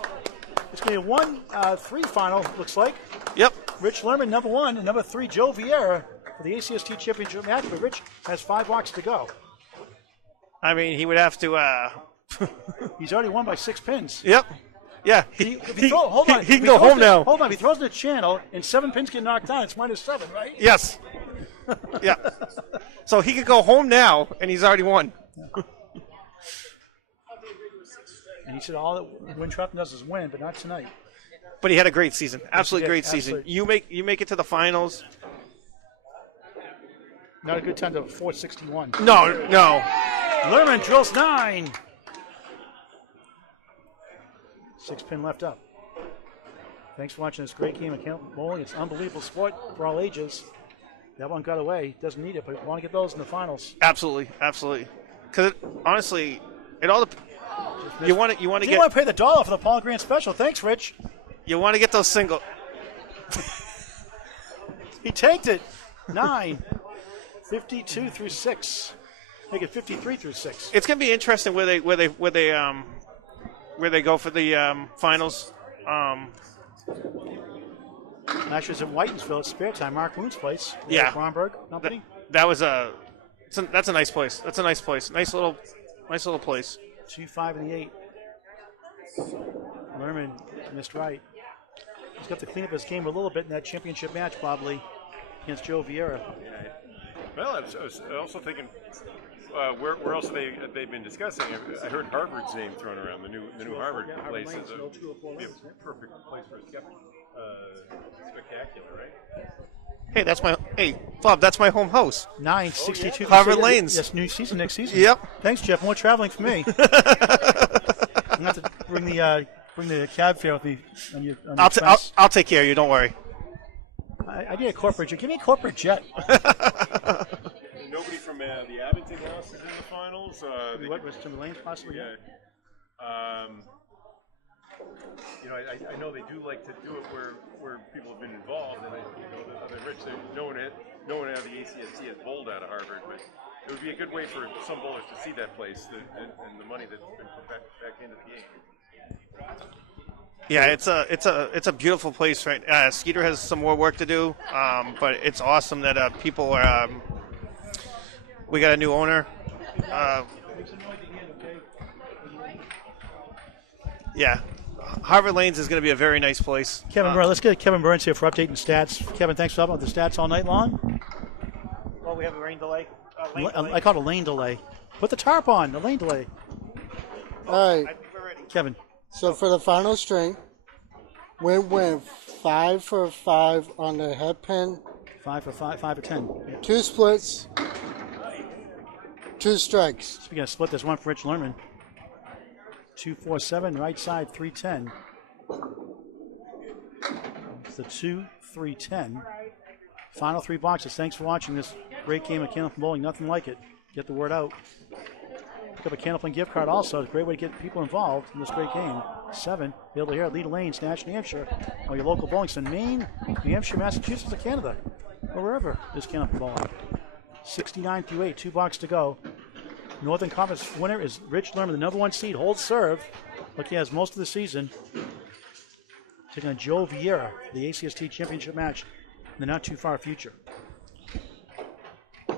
It's going to be a 1-3 final, looks like. Yep. Rich Lerman, number 1, and number 3, Joe Vieira for the ACST championship match. But Rich has 5 blocks to go. I mean, he would have to. He's already won by 6 pins. Yep. Yeah. He can go home now. Hold on. If he throws in the channel and 7 pins get knocked down, it's -7, right? Yes. Yeah. So he could go home now, and he's already won. And he said all that Win Trafton does is win, but not tonight. But he had a great season. Absolutely great season. Absolutely. You make it to the finals. Not a good time to 461. No. Lerman drills 9. 6 pin left up. Thanks for watching this great game of Candlepin bowling. It's an unbelievable sport for all ages. That one got away. Doesn't need it, but we want to get those in the finals. Absolutely. Because honestly, it all. You want to You want to pay the $1 for the Paul Grant special. Thanks, Rich. You want to get those single. He taked it. 9. 52 through 6. Make it 53 through 6. It's gonna be interesting where they go for the finals. Nashua's in Whitensville. It's spare time. Mark Moon's place. Yeah. Bromberg Company. That's a nice place. That's a nice place. Nice little place. 2, 5, and the 8. Lerman missed right. He's got to clean up his game a little bit in that championship match, probably, against Joe Vieira. Well, I was also thinking, where else have they been discussing? I heard Harvard's name thrown around. The new Harvard place is a perfect place for spectacular, right? Hey, Bob, that's my home house. 962. Harvard Lanes. Yes, new season next season. Yep. Thanks, Jeff. More traveling for me. I'm gonna have to bring the cab fare with me on your expense. I'll take care of you. Don't worry. I need a corporate jet. Give me a corporate jet. Nobody from the Abington house is in the finals. What, Mr. Lane's possibly? Yeah. I know they do like to do it where people have been involved, and no one out of the ACST has bowled out of Harvard, but it would be a good way for some bowlers to see that place and the money that's been put back into the game. Yeah, it's a beautiful place, right? Skeeter has some more work to do, but it's awesome that people are. We got a new owner. Yeah, Harvard Lanes is going to be a very nice place. Kevin Burns, let's get Kevin Burns here for updating stats. Kevin, thanks for helping with the stats all night long. Well, we have a rain delay. I call it a lane delay. Put the tarp on, the lane delay. All right. Kevin. So for the final string, we went 5 for 5 on the head pin. 5 for 5, 5 for 10. 2 splits, 2 strikes. So we're going to split this one for Rich Lerman. 247, right side 310. It's the 2-3-10. Final 3 boxes. Thanks for watching this great game of Candlepin bowling. Nothing like it. Get the word out. Pick up a Candlepin gift card also. It's a great way to get people involved in this great game. 7. Be able to hear Leda Lanes, Nashua, New Hampshire, or your local bowling center, Maine, New Hampshire, Massachusetts, or Canada, or wherever there's Candlepin bowling. 69 through 8. 2 boxes to go. Northern Conference winner is Rich Lerman, the number 1 seed. Holds serve. Like he has most of the season. Taking on Joe Vieira, the ACST championship match in the not too far future. 4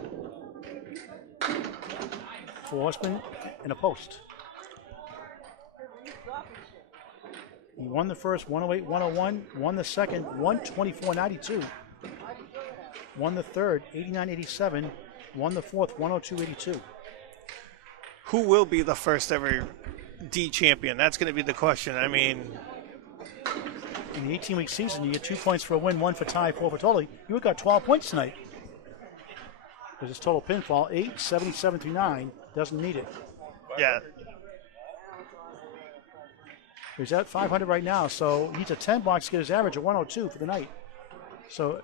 horsemen and a post. He won the first 108-101, won the second 124-92, won the third 89-87, won the fourth 102-82. Who will be the first ever D champion? That's going to be the question. I mean, in the 18-week season, you get 2 points for a win, 1 for tie, 4 for total. You would got 12 points tonight. There's his total pinfall, 8, 77 through 9. Doesn't need it. yeah. He's at 500 right now, so he needs a 10 box to get his average of 102 for the night. So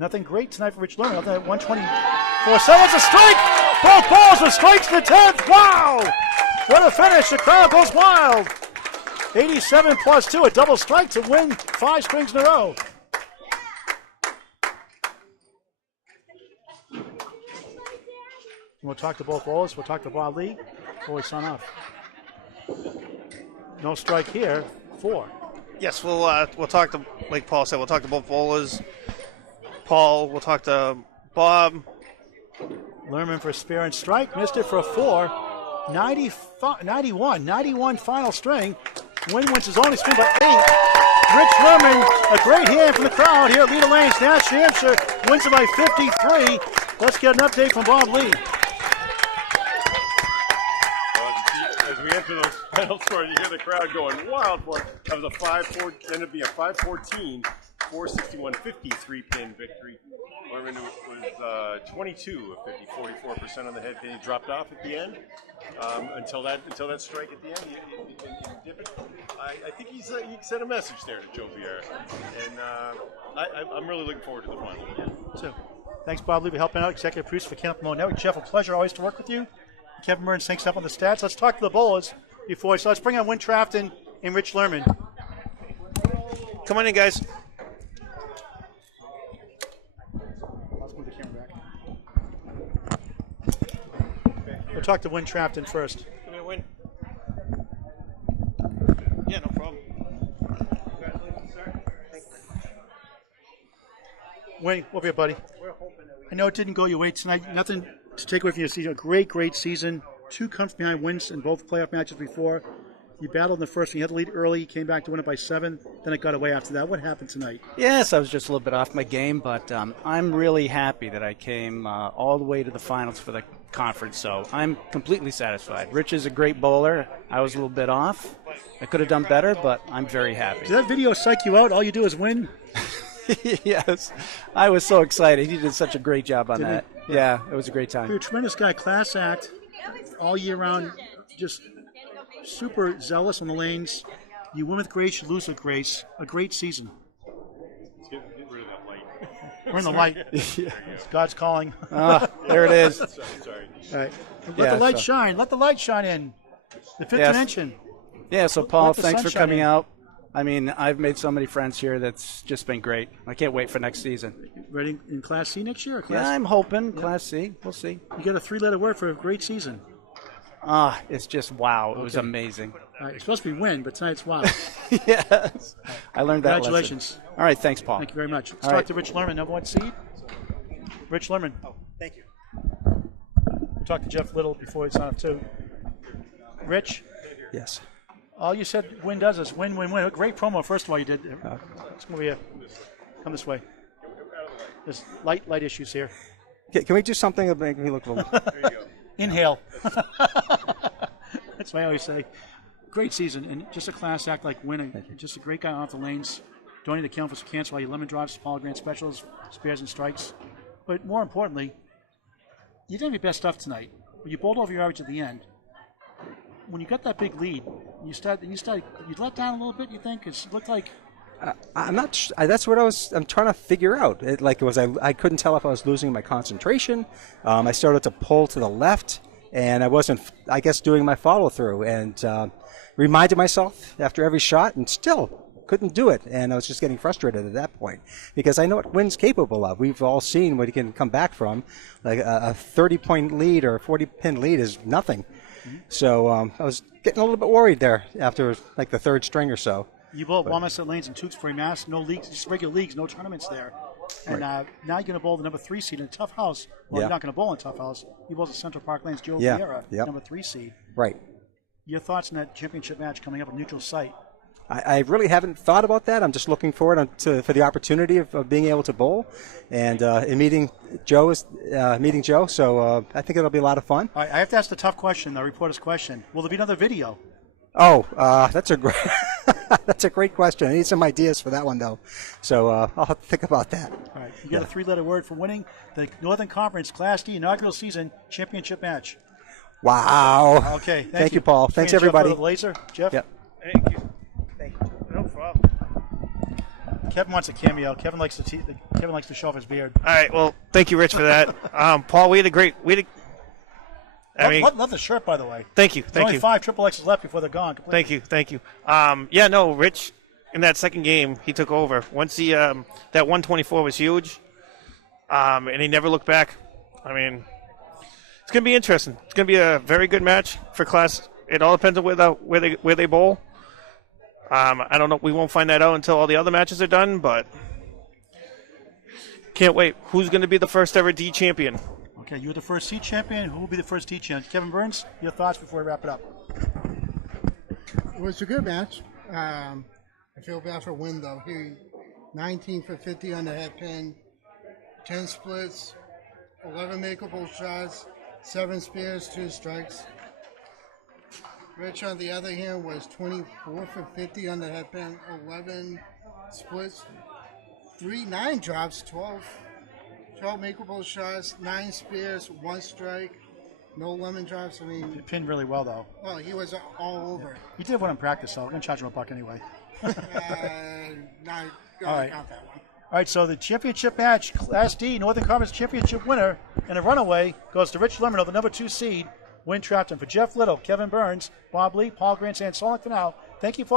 nothing great tonight for Rich Lerman. Nothing at 124. Someone's a strike! Both balls with strikes to the 10th. Wow! What a finish. The crowd goes wild. 87 plus 2, a double strike to win 5 strings in a row. We'll talk to both bowlers. We'll talk to Bob Lee before we sign off. No strike here. 4. Yes, we'll talk to, like Paul said, we'll talk to both bowlers. Paul, we'll talk to Bob. Lerman for spare and strike. Missed it for a 4. 91 final string. Win wins his only spin by 8. Rich Lerman, a great hand from the crowd here at Leda Lanes, Nashua, New Hampshire, wins it by 53. Let's get an update from Bob Lee. As we enter those final scores, you hear the crowd going wild for it. That was a 5-4, ended up being a 5-14, 461-50 3-pin victory. Lerman was 22 of 50, 44% on the head pin. He dropped off at the end until that strike at the end. He dipped it. I think he sent a message there to Joe Vieira, and I'm really looking forward to the final. So, thanks, Bob Lee, for helping out. Executive producer for Candlepin Network. Jeff, a pleasure always to work with you. Kevin Burns syncs up on the stats. Let's talk to the bowlers before. So let's bring on Win Trafton and Rich Lerman. Come on in, guys. Let's move the camera back. We'll talk to Win Trafton first. Come here, Win. Yeah, no problem. Win, over here, buddy. I know it didn't go your way tonight. Nothing to take away from your season. A great season. 2 comes behind wins in both playoff matches before. You battled in the first one. You had the lead early. You came back to win it by 7. Then it got away after that. What happened tonight? Yes, I was just a little bit off my game, but I'm really happy that I came all the way to the finals for the conference, so I'm completely satisfied. Rich is a great bowler. I was a little bit off. I could have done better, but I'm very happy. Did that video psych you out? All you do is win? Yes. I was so excited. He did such a great job on that. Yeah, it was a great time. You're a tremendous guy. Class act all year round. Just super zealous on the lanes. You win with grace, you lose with grace. A great season. Get rid of that light. We're in the light. God's calling. There it is. Sorry. All right. Let the light shine. Let the light shine in. The fifth dimension. Yeah, so Paul, Let the thanks for sunshine coming in. out. I mean, I've made so many friends here. That's just been great. I can't wait for next season. Ready in Class C next year? Or Yeah, class? I'm hoping. Class C. We'll see. You got a 3-letter word for a great season. It's just wow. It was amazing. All right, it's supposed to be win, but tonight's wow. Yes. I learned that lesson. Congratulations. All right, thanks, Paul. Thank you very much. Let's All talk right. to Rich Lerman, number 1 seed. Rich Lerman. Thank you. We'll talk to Jeff Little before we sign off, too. Rich, Yes. all you said win does is win, win, win. A great promo, first of all, you did. Let's come over here. Come this way. There's light issues here. Can we do something that make me look a little... Inhale. That's what I always say. Great season, and just a class act like winning. Just a great guy off the lanes. Donating to Candlepins for Cancer while you lemon drops, Paul Grant specials, spares and strikes. But more importantly, you did your best stuff tonight. You bowled over your average at the end. when you got that big lead, you let down a little bit. You think it looked like I'm not. That's what I'm trying to figure out. I couldn't tell if I was losing my concentration. I started to pull to the left, and I wasn't, I guess, doing my follow through, and reminded myself after every shot, and still couldn't do it. And I was just getting frustrated at that point because I know what Wynn's capable of. We've all seen what he can come back from. Like a 30-point lead or a 40-pin lead is nothing. So I was getting a little bit worried there after like the third string or so. you bowled Wamisit Lanes and Tewksbury, Mass. No leagues, just regular leagues, no tournaments there. And now you're going to bowl the number 3 seed in a tough house. Well, you're not going to bowl in a tough house. You bowled the Central Park Lanes, Joe Vieira, number 3 seed. Right. Your thoughts on that championship match coming up at neutral site? I really haven't thought about that. I'm just looking forward for the opportunity of being able to bowl and meeting Joe. So I think it'll be a lot of fun. All right, I have to ask the tough question, the reporter's question. Will there be another video? Oh, that's a great that's a great question. I need some ideas for that one though. So I'll have to think about that. All right, you get a 3-letter word for winning the Northern Conference Class D inaugural season championship match. Wow. Okay, thank you, Paul. Thanks everybody. Jeff Laser. Jeff. Yep. Thank you. No problem. Kevin wants a cameo. Kevin likes to show off his beard. All right. Well, thank you, Rich, for that. Paul, we had a great. Love the shirt, by the way. Thank you. There's Thank only you. 5 XXXs left before they're gone. Completely. Thank you. Yeah, no, Rich, in that second game, he took over. Once he that 124 was huge, and he never looked back. I mean, it's gonna be interesting. It's gonna be a very good match for Class. It all depends on where they bowl. I don't know. We won't find that out until all the other matches are done, but can't wait. Who's going to be the first ever D champion? Okay, you're the first C champion. Who will be the first D champion? Kevin Burns, your thoughts before we wrap it up? It was a good match. I feel bad for Wynn, though. He 19 for 50 on the head pin, 10 splits, 11 makeable shots, 7 spares, 2 strikes. Rich, on the other hand, was 24 for 50 on the head pin, 11 splits, 9 drops, 12 makeable shots, 9 spares, 1 strike, no lemon drops. I mean, He pinned really well, though. oh, he was all over. He did one in practice, though. We're going to charge him $1 anyway. Not All right. count that one. All right, so the championship match, Class D, Northern Conference Championship winner, and a runaway goes to Rich Lerman, the number 2 seed, Wynn Trafton. For Jeff Little, Kevin Burns, Bob Lee, Paul Grant, and Solic for now. Thank you for